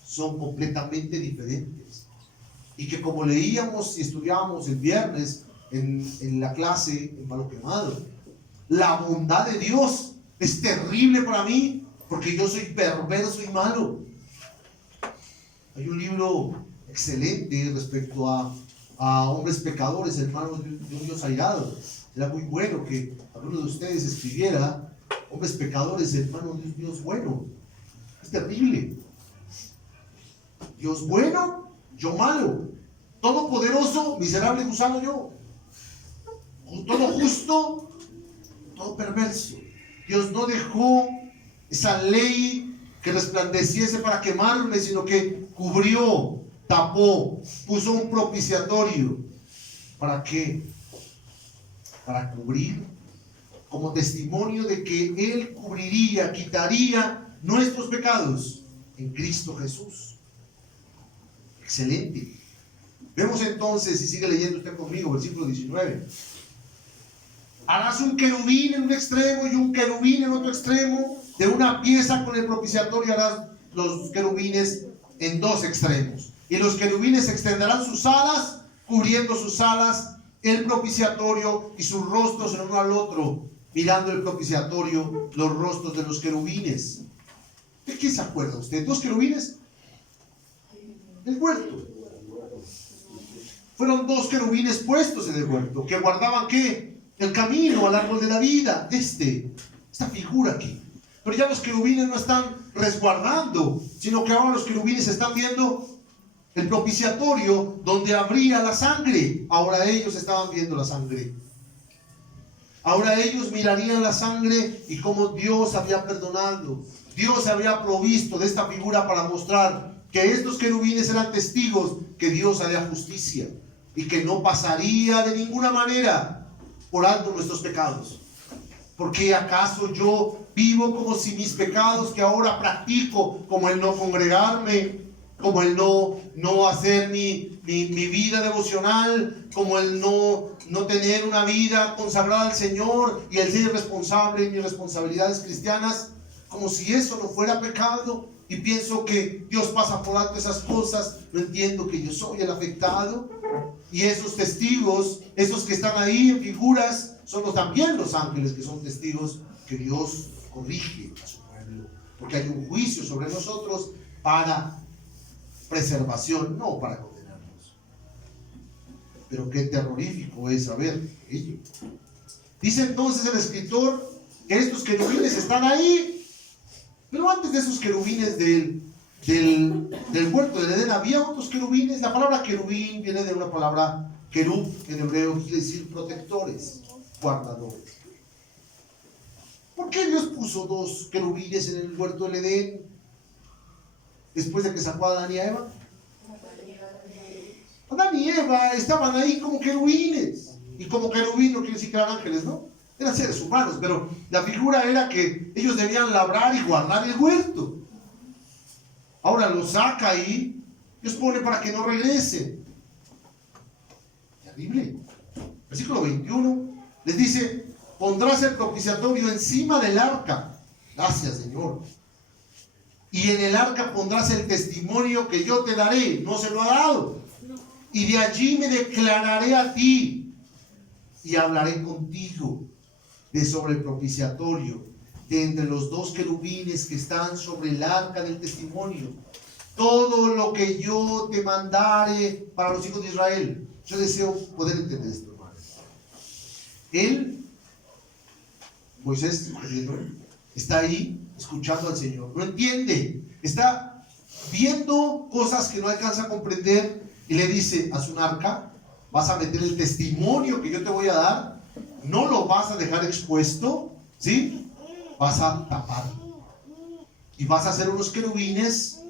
son completamente diferentes, y que como leíamos y estudiábamos el viernes en la clase en Palo Quemado, la bondad de Dios es terrible para mí, porque yo soy perverso y malo. Hay un libro excelente respecto a hombres pecadores, hermanos de un Dios airado. Era muy bueno que alguno de ustedes escribiera hombres pecadores, hermanos de un Dios bueno. Es terrible. Dios bueno, yo malo. Todopoderoso, miserable gusano yo. Todo justo, todo perverso. Dios no dejó esa ley que resplandeciese para quemarme, sino que cubrió, tapó, puso un propiciatorio. ¿Para qué? Para cubrir, como testimonio de que Él cubriría, quitaría nuestros pecados en Cristo Jesús. Excelente. Vemos entonces, y sigue leyendo usted conmigo, versículo 19. Harás un querubín en un extremo y un querubín en otro extremo. De una pieza con el propiciatorio harás los querubines en dos extremos. Y los querubines extenderán sus alas, cubriendo sus alas el propiciatorio, y sus rostros el uno al otro, mirando el propiciatorio, los rostros de los querubines. ¿De qué se acuerda usted? ¿Dos querubines? El huerto. Fueron dos querubines puestos en el huerto, que guardaban ¿qué? El camino al árbol de la vida. Esta figura aquí. Pero ya los querubines no están resguardando, sino que ahora los querubines están viendo el propiciatorio donde habría la sangre. Ahora ellos estaban viendo la sangre. Ahora ellos mirarían la sangre y cómo Dios había perdonado. Dios había provisto de esta figura para mostrar que estos querubines eran testigos que Dios haría justicia y que no pasaría de ninguna manera por alto nuestros pecados. ¿Por qué acaso yo vivo como si mis pecados que ahora practico, como el no congregarme, como el no hacer mi vida devocional, como el no tener una vida consagrada al Señor y el ser responsable en mis responsabilidades cristianas, como si eso no fuera pecado? Y pienso que Dios pasa por alto esas cosas. No entiendo que yo soy el afectado, y esos testigos, esos que están ahí en figuras, son también los ángeles que son testigos que Dios corrige a su pueblo, porque hay un juicio sobre nosotros para preservación, no para condenarnos. Pero qué terrorífico es saber ello. Dice entonces el escritor que estos querubines están ahí. Pero antes de esos querubines del huerto del Edén había otros querubines. La palabra querubín viene de una palabra querub, que en hebreo quiere decir protectores, guardadores. ¿Por qué Dios puso dos querubines en el huerto del Edén después de que sacó a Adán y a Eva? Adán y Eva estaban ahí como querubines. Y como querubín no quiere decir que eran ángeles, ¿no? Eran seres humanos, pero la figura era que ellos debían labrar y guardar el huerto. Ahora los saca ahí, los pone para que no regresen. Terrible. Versículo 21 les dice: pondrás el propiciatorio encima del arca. Gracias, Señor. Y en el arca pondrás el testimonio que yo te daré. No se lo ha dado. Y de allí me declararé a ti y hablaré contigo de sobre el propiciatorio, de entre los dos querubines que están sobre el arca del testimonio, todo lo que yo te mandare para los hijos de Israel. Yo deseo poder entender esto, hermano. Moisés, está ahí escuchando al Señor, no entiende, está viendo cosas que no alcanza a comprender, y le dice: haz un arca, vas a meter el testimonio que yo te voy a dar, no lo vas a dejar expuesto, ¿sí? Vas a tapar y vas a hacer unos querubines,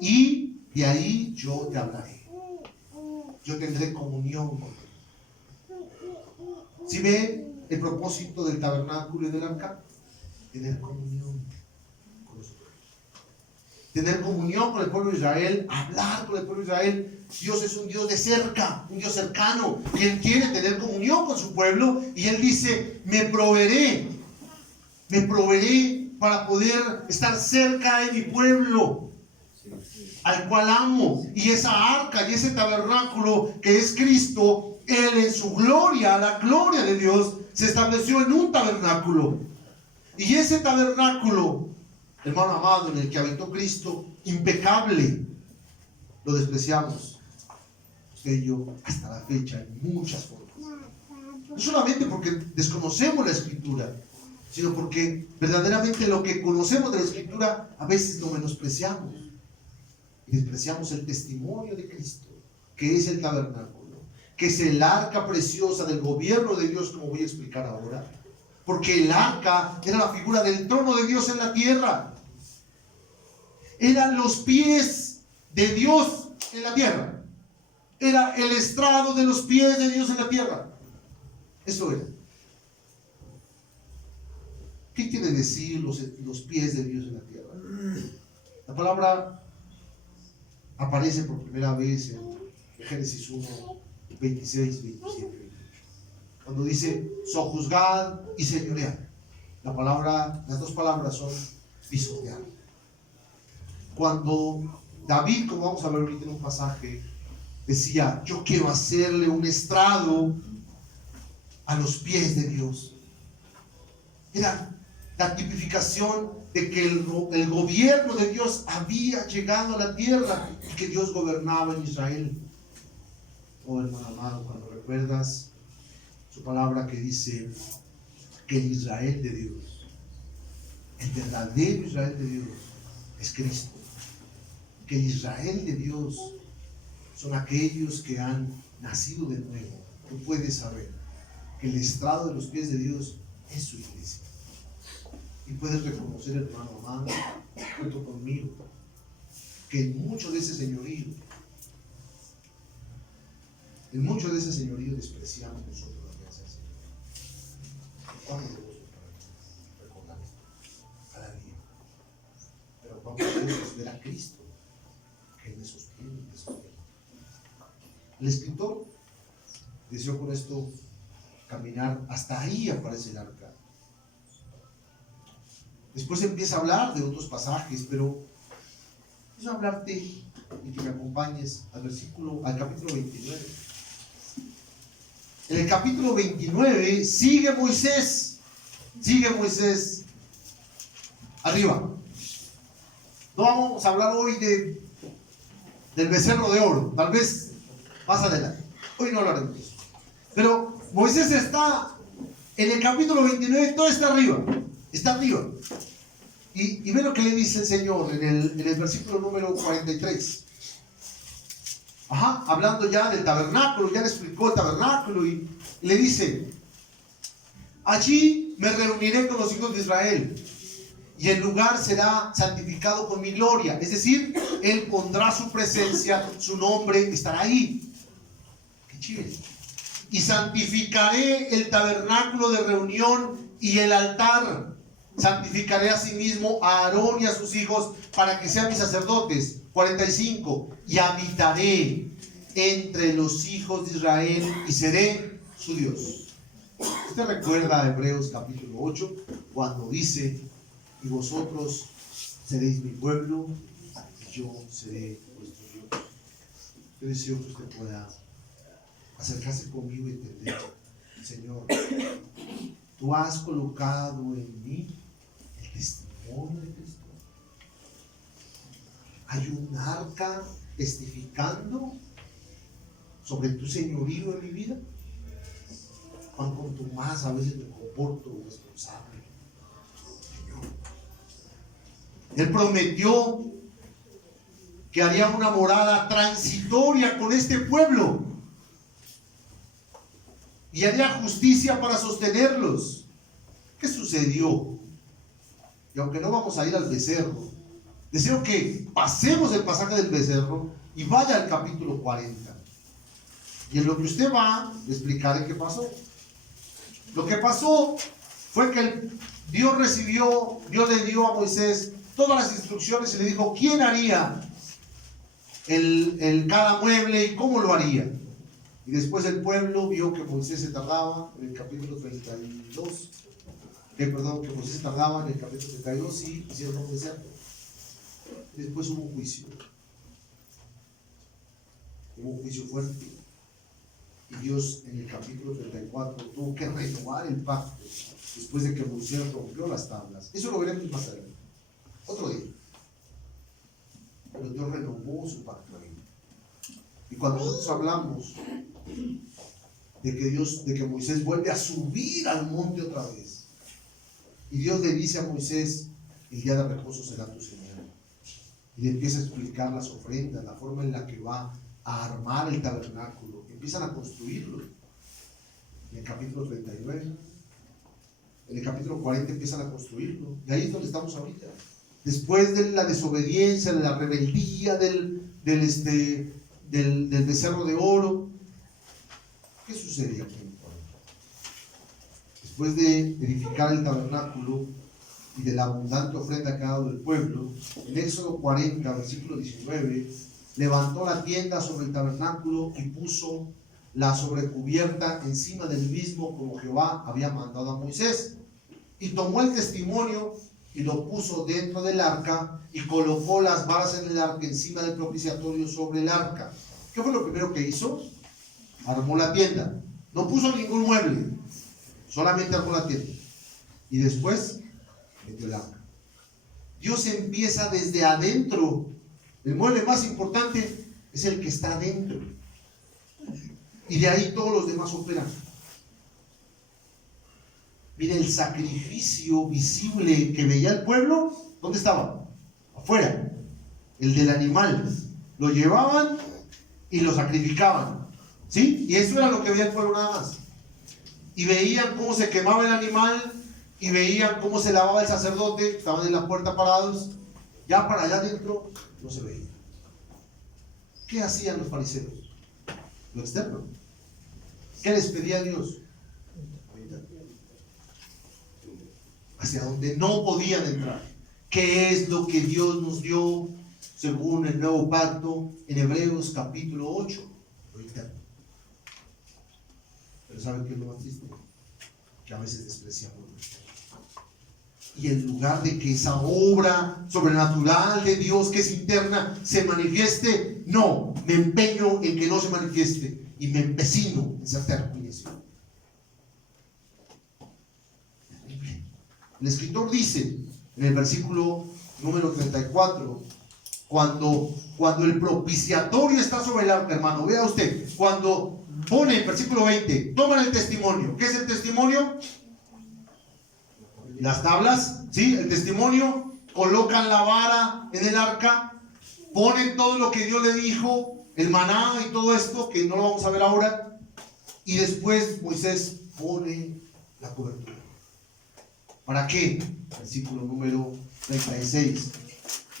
y de ahí yo te hablaré, yo tendré comunión contigo. ¿Sí ve el propósito del tabernáculo y del arca? Tener comunión con los pueblos, tener comunión con el pueblo de Israel, hablar con el pueblo de Israel. Dios es un Dios de cerca, un Dios cercano, quien quiere tener comunión con su pueblo. Y Él dice: me proveeré para poder estar cerca de mi pueblo, al cual amo. Y esa arca y ese tabernáculo que es Cristo, Él en su gloria, la gloria de Dios, se estableció en un tabernáculo. Y ese tabernáculo, hermano amado, en el que habitó Cristo, impecable, lo despreciamos usted y yo hasta la fecha en muchas formas. No solamente porque desconocemos la Escritura, sino porque verdaderamente lo que conocemos de la Escritura a veces lo menospreciamos. Y despreciamos el testimonio de Cristo, que es el tabernáculo, que es el arca preciosa del gobierno de Dios, como voy a explicar ahora. Porque el arca era la figura del trono de Dios en la tierra. Eran los pies de Dios en la tierra. Era el estrado de los pies de Dios en la tierra. Eso era. ¿Qué quiere decir los pies de Dios en la tierra? La palabra aparece por primera vez en Génesis 1, 26, 27. Cuando dice: sojuzgad y señoread. Las dos palabras son pisotear. Cuando David, como vamos a ver ahorita en un pasaje, decía: yo quiero hacerle un estrado a los pies de Dios, era la tipificación de que el gobierno de Dios había llegado a la tierra y que Dios gobernaba en Israel. Oh, hermano amado, cuando recuerdas su palabra que dice que el Israel de Dios, el verdadero Israel de Dios, es Cristo. Que el Israel de Dios son aquellos que han nacido de nuevo. Tú puedes saber que el estrado de los pies de Dios es su iglesia. Y puedes reconocer, hermano amado, junto conmigo, que en mucho de ese señorío despreciamos nosotros la gracia del Señor. ¿Cuándo debo recordar esto? Cada día. Pero cuando debemos ver a Cristo, que Él me sostiene, me sostiene. El escritor deseó con esto caminar, hasta ahí aparece el arca. Después empieza a hablar de otros pasajes, pero quiero hablarte y que me acompañes al capítulo 29. En el capítulo 29 sigue Moisés arriba. No vamos a hablar hoy del becerro de oro, tal vez más adelante. Hoy no hablaremos de eso. Pero Moisés está en el capítulo 29, todo está arriba. Y ve lo que le dice el Señor en el versículo número 43. Hablando ya del tabernáculo, ya le explicó el tabernáculo y le dice: allí me reuniré con los hijos de Israel y el lugar será santificado con mi gloria. Es decir, Él pondrá su presencia, su nombre estará ahí. Qué chévere. Y santificaré el tabernáculo de reunión y el altar. Santificaré asimismo a Aarón y a sus hijos para que sean mis sacerdotes. 45. Y habitaré entre los hijos de Israel y seré su Dios. Usted recuerda Hebreos capítulo 8 cuando dice: y vosotros seréis mi pueblo y yo seré vuestro Dios. Yo deseo que usted pueda acercarse conmigo y entender: Señor, tú has colocado en mí el testimonio de Cristo. Hay un arca testificando sobre tu señorío en mi vida. Cuanto más a veces me comporto responsable. Señor, Él prometió que haría una morada transitoria con este pueblo y haría justicia para sostenerlos. ¿Qué sucedió? Y aunque no vamos a ir al becerro, deseo que pasemos el pasaje del becerro y vaya al capítulo 40. Y en lo que usted va, le explicaré qué pasó. Lo que pasó fue que Dios le dio a Moisés todas las instrucciones y le dijo quién haría cada mueble y cómo lo haría. Y después el pueblo vio que Moisés se tardaba en el capítulo 32. Que Moisés se tardaba en el capítulo 32 y hicieron un becerro. Después hubo un juicio. Hubo un juicio fuerte. Y Dios en el capítulo 34 tuvo que renovar el pacto después de que Moisés rompió las tablas. Eso lo veremos más adelante, otro día. Pero Dios renovó su pacto ahí. Y cuando nosotros hablamos de que Moisés vuelve a subir al monte otra vez, y Dios le dice a Moisés: el día de reposo será tu señal. Y le empieza a explicar las ofrendas, la forma en la que va a armar el tabernáculo. Empiezan a construirlo. En el capítulo 39. En el capítulo 40 empiezan a construirlo. Y ahí es donde estamos ahorita. Después de la desobediencia, de la rebeldía, del becerro de oro. ¿Qué sucede aquí? Después de edificar el tabernáculo y de la abundante ofrenda que ha dado el pueblo, en Éxodo 40, versículo 19, levantó la tienda sobre el tabernáculo y puso la sobrecubierta encima del mismo, como Jehová había mandado a Moisés. Y tomó el testimonio y lo puso dentro del arca y colocó las varas en el arca encima del propiciatorio sobre el arca. ¿Qué fue lo primero que hizo? Armó la tienda. No puso ningún mueble, solamente armó la tienda. Y después metió el arca. Dios empieza desde adentro. El mueble más importante es el que está adentro. Y de ahí todos los demás operan. Mire, el sacrificio visible que veía el pueblo, ¿dónde estaba? Afuera. El del animal. Lo llevaban y lo sacrificaban. ¿Sí? Y eso era lo que veía el pueblo nada más. Y veían cómo se quemaba el animal y veían cómo se lavaba el sacerdote. Estaban en la puerta parados. Ya para allá adentro no se veía. ¿Qué hacían los fariseos? Lo externo. ¿Qué les pedía a Dios? hacia donde no podían entrar. ¿Qué es lo que Dios nos dio según el nuevo pacto en Hebreos capítulo 8? Lo interno. Pero ¿saben qué es lo más triste? Que a veces despreciamos lo externo. Y en lugar de que esa obra sobrenatural de Dios que es interna se manifieste, no, me empeño en que no se manifieste y me empecino en ser terco y necio. El escritor dice en el versículo número 34, cuando el propiciatorio está sobre el arca, hermano, vea usted, cuando pone el versículo 20, toman el testimonio. ¿Qué es el testimonio? Las tablas, ¿sí? El testimonio, colocan la vara en el arca, ponen todo lo que Dios le dijo, el maná y todo esto, que no lo vamos a ver ahora, y después Moisés pone la cobertura. ¿Para qué? Versículo número 36.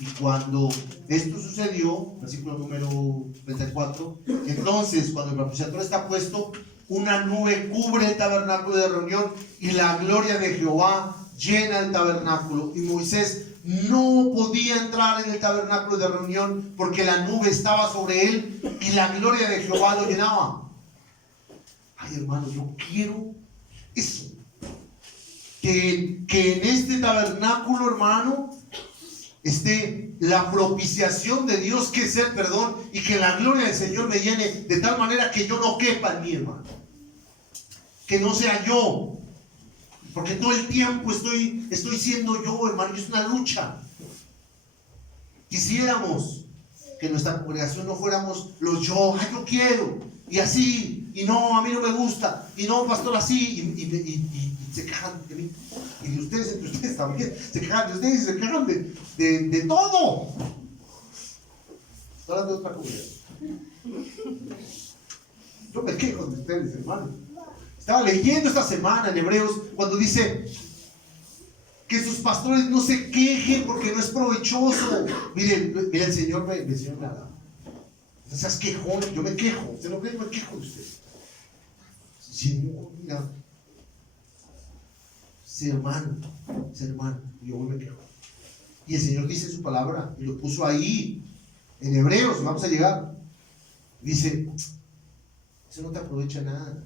Y cuando esto sucedió, versículo número 34, entonces cuando el propiciatorio está puesto, una nube cubre el tabernáculo de reunión y la gloria de Jehová llena el tabernáculo. Y Moisés no podía entrar en el tabernáculo de reunión porque la nube estaba sobre él y la gloria de Jehová lo llenaba. Ay, hermano, yo quiero eso. Que en este tabernáculo, hermano, esté la propiciación de Dios, que es el perdón, y que la gloria del Señor me llene de tal manera que yo no quepa en mí, hermano. Que no sea yo. Porque todo el tiempo estoy siendo yo, hermano, y es una lucha. Quisiéramos que nuestra congregación no fuéramos los yo, ay, yo quiero, y así, y no, a mí no me gusta, y no, pastor, así, y se quejan de mí, y de ustedes, entre ustedes también, se quejan de ustedes y se quejan de todo. Estoy hablando de otra congregación. Yo me quejo de ustedes, hermano. Estaba leyendo esta semana en Hebreos cuando dice que sus pastores no se quejen porque no es provechoso. Miren, el Señor me habla. No seas quejón, yo me quejo. Usted no cree, yo me quejo de usted. Señor, mira. Ser hermano, y yo me quejo. Y el Señor dice en su palabra, y lo puso ahí, en Hebreos, vamos a llegar. Dice, eso no te aprovecha nada.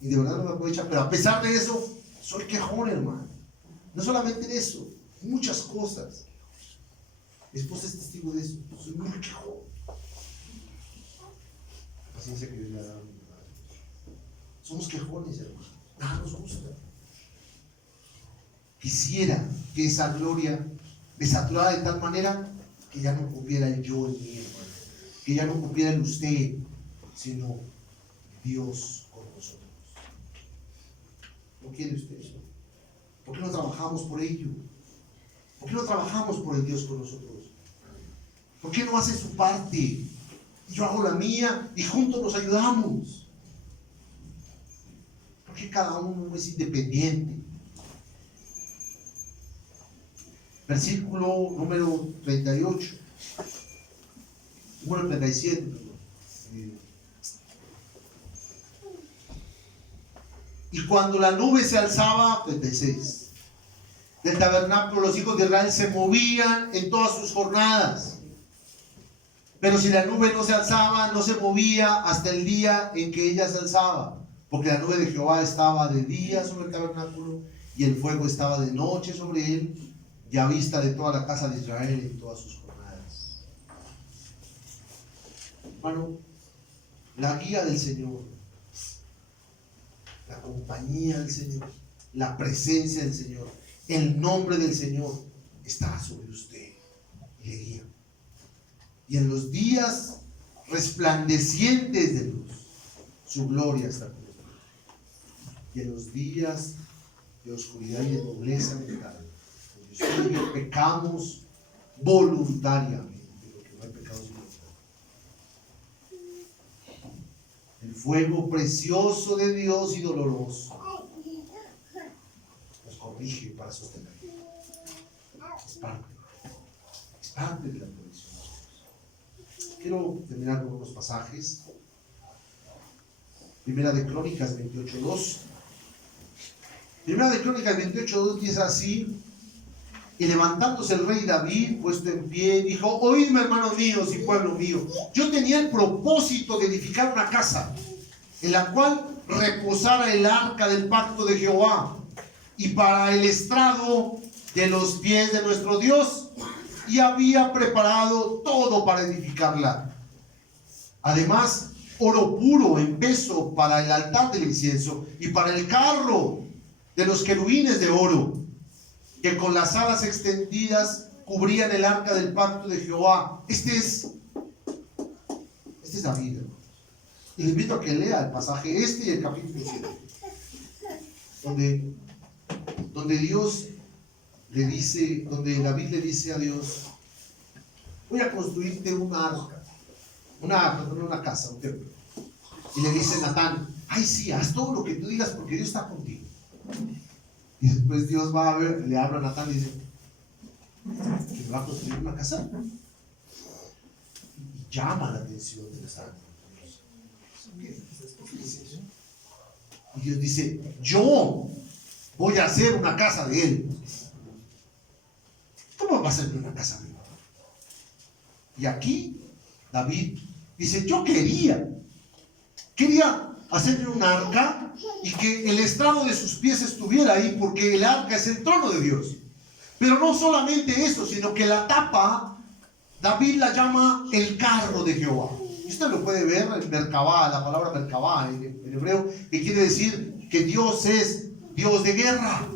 Y de verdad no me aprovecha, pero a pesar de eso, soy quejón, hermano. No solamente en eso, muchas cosas. Mi esposa es testigo de eso. Soy muy quejón. La paciencia que Dios le ha dado. Somos quejones, hermano. Nada nos gusta. Quisiera que esa gloria me saturara de tal manera que ya no cupiera el yo en mí, hermano. Que ya no cupiera el usted, sino Dios con nosotros. ¿No quiere usted eso? ¿Por qué no trabajamos por ello? ¿Por qué no trabajamos por el Dios con nosotros? ¿Por qué no hace su parte? Yo hago la mía y juntos nos ayudamos. ¿Por qué cada uno es independiente? Versículo número 38. Número 37, perdón. Y cuando la nube se alzaba, 36, del tabernáculo, los hijos de Israel se movían en todas sus jornadas. Pero si la nube no se alzaba, no se movía hasta el día en que ella se alzaba. Porque la nube de Jehová estaba de día sobre el tabernáculo y el fuego estaba de noche sobre él, y a vista de toda la casa de Israel en todas sus jornadas. Hermano, la guía del Señor, la compañía del Señor, la presencia del Señor, el nombre del Señor está sobre usted y le guía. Y en los días resplandecientes de luz, su gloria está con usted. Y en los días de oscuridad y de nobleza mental, donde usted y yo pecamos voluntariamente, porque no hay pecados voluntarios. El fuego precioso de Dios y doloroso nos corrige para sostener. Es parte de la provisión de Dios. Quiero terminar con unos pasajes. Primera de Crónicas 28:2. Primera de Crónicas 28:2 dice así: y levantándose el rey David, puesto en pie, dijo: oídme, hermanos míos y pueblo mío, yo tenía el propósito de edificar una casa en la cual reposara el arca del pacto de Jehová, y para el estrado de los pies de nuestro Dios, y había preparado todo para edificarla. Además, oro puro en peso para el altar del incienso, y para el carro de los querubines de oro, que con las alas extendidas cubrían el arca del pacto de Jehová. Este es David. Y le invito a que lea el pasaje y el capítulo 7, donde Dios le dice, donde David le dice a Dios: voy a construirte una casa, un templo. Y le dice Natán: ay, sí, haz todo lo que tú digas porque Dios está contigo. Y después Dios va a ver, le habla a Natán y dice: ¿que me va a construir una casa? Y llama la atención de Natán. Y Dios dice: yo voy a hacer una casa de él. ¿Cómo va a ser una casa de él? Y aquí David dice: yo quería hacerle un arca y que el estrado de sus pies estuviera ahí, porque el arca es el trono de Dios. Pero no solamente eso, sino que la tapa, David la llama el carro de Jehová. Y usted lo puede ver en Merkabah, la palabra Merkabah en hebreo, que quiere decir que Dios es Dios de guerra,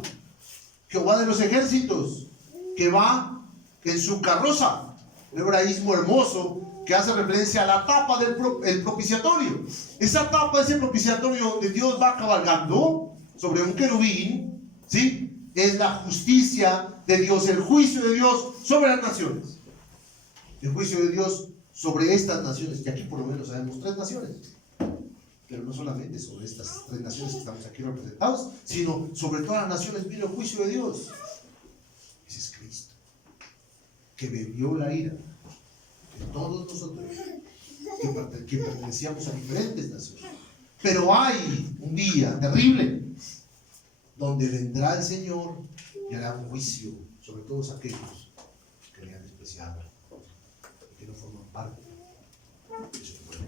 Jehová de los ejércitos, que va en su carroza. Un hebraísmo hermoso que hace referencia a la tapa del propiciatorio. Esa tapa, ese propiciatorio donde Dios va cabalgando sobre un querubín, ¿sí? Es la justicia de Dios, el juicio de Dios sobre las naciones. El juicio de Dios sobre estas naciones, que aquí por lo menos sabemos 3 naciones. Pero no solamente sobre estas 3 naciones que estamos aquí representados, sino sobre todas las naciones vino el juicio de Dios. Ese es Cristo, que bebió la ira de todos nosotros, que pertenecíamos a diferentes naciones. Pero hay un día terrible donde vendrá el Señor y hará un juicio sobre todos aquellos que le han despreciado y que no forman parte de su pueblo.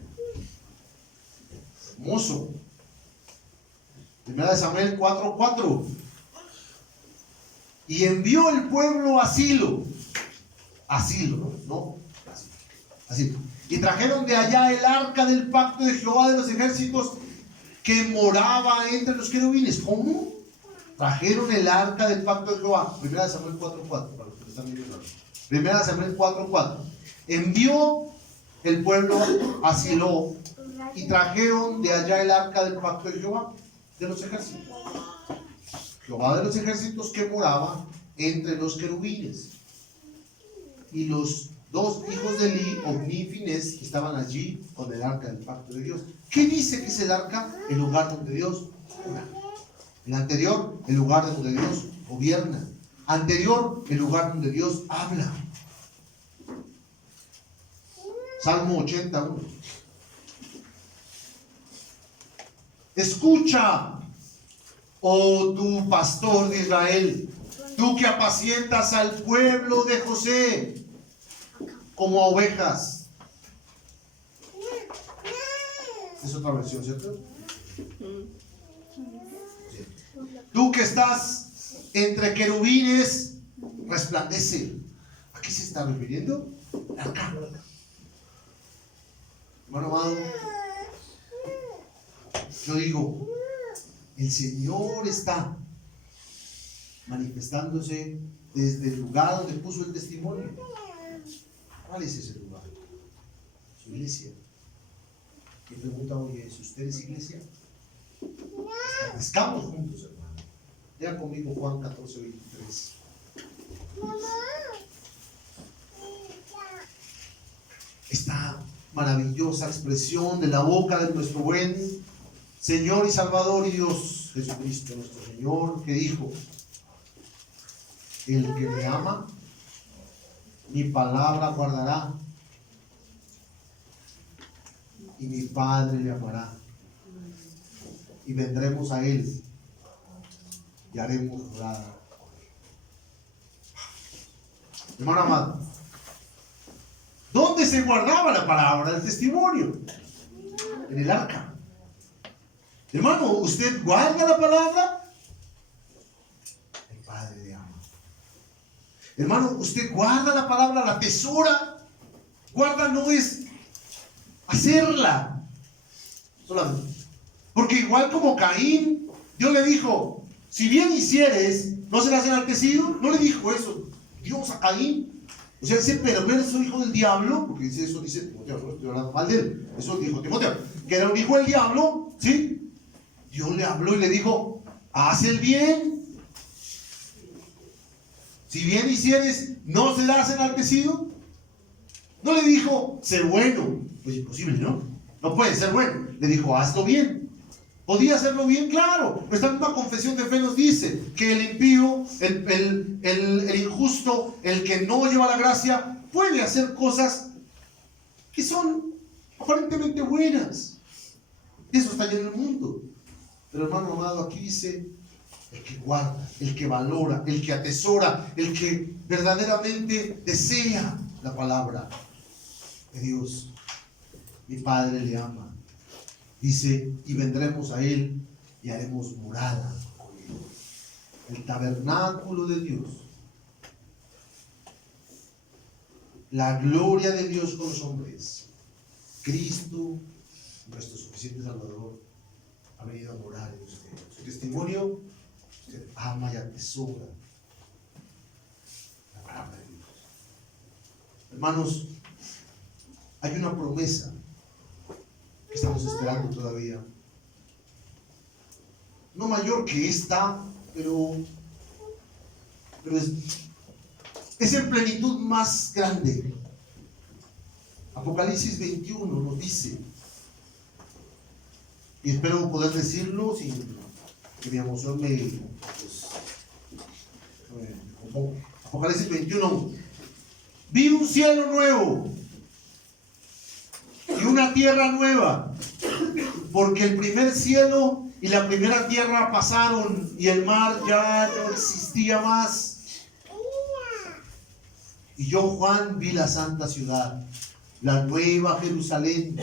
Hermoso. Primera de Samuel 4:4. Y envió el pueblo a Silo, ¿no? Así. Y trajeron de allá el arca del pacto de Jehová de los ejércitos, que moraba entre los querubines. ¿Cómo? Trajeron el arca del pacto de Jehová. Primera de Samuel 4:4, para los que están viendo. Primera de Samuel 4:4. Envió el pueblo a Silo y trajeron de allá el arca del pacto de Jehová de los ejércitos. Jehová de los ejércitos, que moraba entre los querubines. Y los 2 hijos de Eli, Ofni y Finés, estaban allí con el arca del pacto de Dios. ¿Qué dice que es el arca? El lugar donde Dios mora. El anterior, el lugar donde Dios gobierna. Anterior, el lugar donde Dios habla. Salmo 81. Escucha, oh tú pastor de Israel, tú que apacientas al pueblo de José como a ovejas. Es otra versión, ¿cierto? Tú que estás entre querubines, resplandece. ¿A qué se está refiriendo? Acá. Hermano amado, yo digo, el Señor está manifestándose desde el lugar donde puso el testimonio. ¿Cuál es ese lugar? Su iglesia. ¿Qué pregunta hoy es? ¿Usted es iglesia? Estamos juntos, hermano. Lea conmigo Juan 14:23. Esta maravillosa expresión de la boca de nuestro buen Señor y Salvador y Dios Jesucristo, nuestro Señor, que dijo: el que me ama, mi palabra guardará, y mi Padre le amará, y vendremos a Él y haremos morada con él. Hermano amado, ¿dónde se guardaba la palabra del testimonio? En el arca. Hermano, ¿usted guarda la palabra? El Padre le ama. Hermano, ¿usted guarda la palabra, la atesora? Guarda no es hacerla solamente. Porque igual como Caín, Dios le dijo, si bien hicieres, ¿no serás enaltecido? No le dijo eso Dios a Caín. O sea, ese perverso hijo del diablo, porque eso dice Timoteo, no estoy hablando mal de él, eso dijo Timoteo, que era un hijo del diablo, ¿sí? Dios le habló y le dijo, haz el bien. Si bien hicieres, ¿no serás enaltecido? No le dijo, sé bueno. Pues imposible, ¿no? No puede ser bueno. Le dijo, hazlo bien. ¿Podía hacerlo bien? Claro. Esta misma confesión de fe nos dice que el impío, el injusto, el que no lleva la gracia, puede hacer cosas que son aparentemente buenas. Eso está lleno el mundo. Pero hermano amado, aquí dice el que guarda, el que valora, el que atesora, el que verdaderamente desea la palabra de Dios. Mi Padre le ama. Dice, y vendremos a Él y haremos morada con Él. El tabernáculo de Dios. La gloria de Dios con los hombres. Cristo, nuestro suficiente Salvador, ha venido a morar en usted. Su testimonio, usted ama y atesora la palabra de Dios. Hermanos, hay una promesa que estamos esperando todavía, no mayor que esta, pero es en plenitud más grande. Apocalipsis 21 nos dice, y espero poder decirlo sin que mi emoción me componga. Apocalipsis 21, vi un cielo nuevo y una tierra nueva, porque el primer cielo y la primera tierra pasaron y el mar ya no existía más. Y yo, Juan, vi la santa ciudad, la nueva Jerusalén,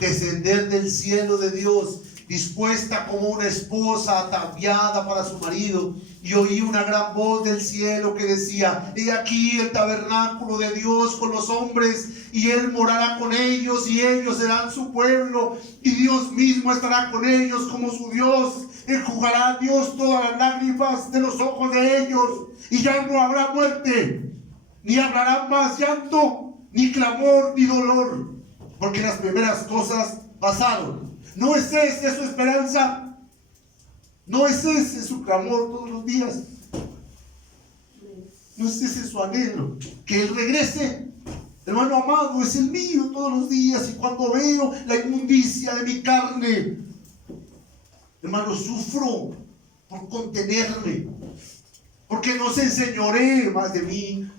descender del cielo de Dios, dispuesta como una esposa ataviada para su marido. Y oí una gran voz del cielo que decía, he aquí el tabernáculo de Dios con los hombres, y Él morará con ellos, y ellos serán su pueblo, y Dios mismo estará con ellos como su Dios. Enjugará Dios todas las lágrimas de los ojos de ellos, y ya no habrá muerte, ni habrá más llanto, ni clamor, ni dolor, porque las primeras cosas pasaron. ¿No es esa su esperanza? ¿No es ese su clamor todos los días? ¿No es ese su anhelo? Que Él regrese. Hermano amado, es el mío todos los días. Y cuando veo la inmundicia de mi carne, hermano, sufro por contenerme, porque no se enseñoree más de mí.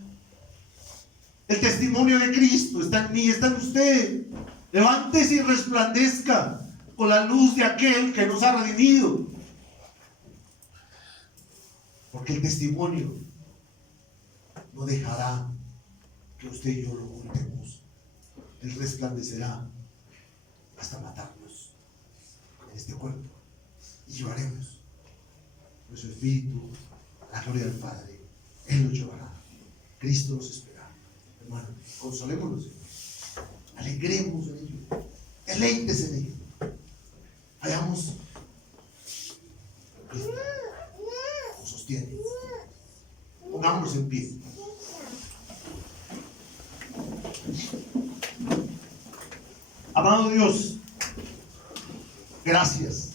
El testimonio de Cristo está en mí, está en usted. Levántese y resplandezca con la luz de aquel que nos ha redimido. Porque el testimonio no dejará que usted y yo lo ocultemos. Él resplandecerá hasta matarnos en este cuerpo. Y llevaremos nuestro espíritu a la gloria del Padre. Él lo llevará. Cristo nos espera. Hermano, consolémonos. Alegremos en ello. Deleítese en ello. Hayamos Cristo nos sostiene. Pongámonos en pie. Amado Dios, gracias.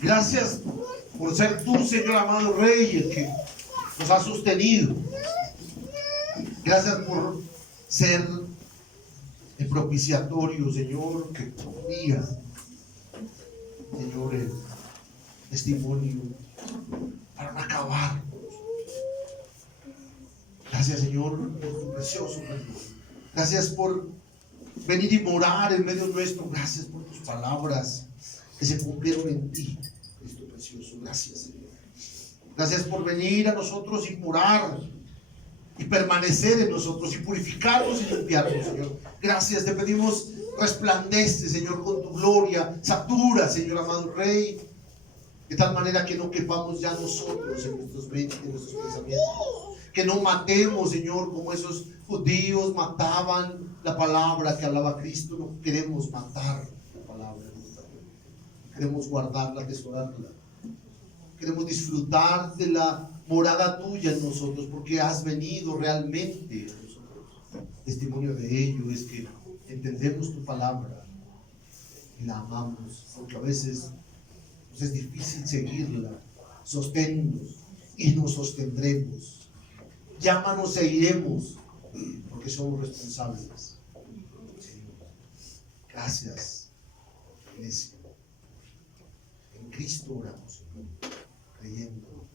Gracias por ser tú, Señor amado Rey, el que nos ha sostenido. Gracias por ser el propiciatorio, Señor, que ponía, Señor, el testimonio para no acabar. Gracias, Señor, por tu precioso perdón. Gracias por venir y morar en medio nuestro. Gracias por tus palabras que se cumplieron en ti, Cristo precioso. Gracias, Señor. Gracias por venir a nosotros y morar y permanecer en nosotros y purificarnos y limpiarnos, Señor. Gracias, te pedimos, resplandece, Señor, con tu gloria, satura, Señor amado Rey, de tal manera que no quepamos ya nosotros en nuestros mentes, en nuestros pensamientos, que no matemos, Señor, como esos judíos mataban la palabra que hablaba Cristo. No queremos matar la palabra, queremos guardarla, atesorarla, queremos disfrutar de la morada tuya en nosotros, porque has venido realmente a nosotros. Testimonio de ello es que entendemos tu palabra y la amamos, porque a veces pues, es difícil seguirla. Sosténnos y nos sostendremos. Llámanos e iremos, porque somos responsables. Señor, gracias, Iglesia. En Cristo oramos, Señor, creyendo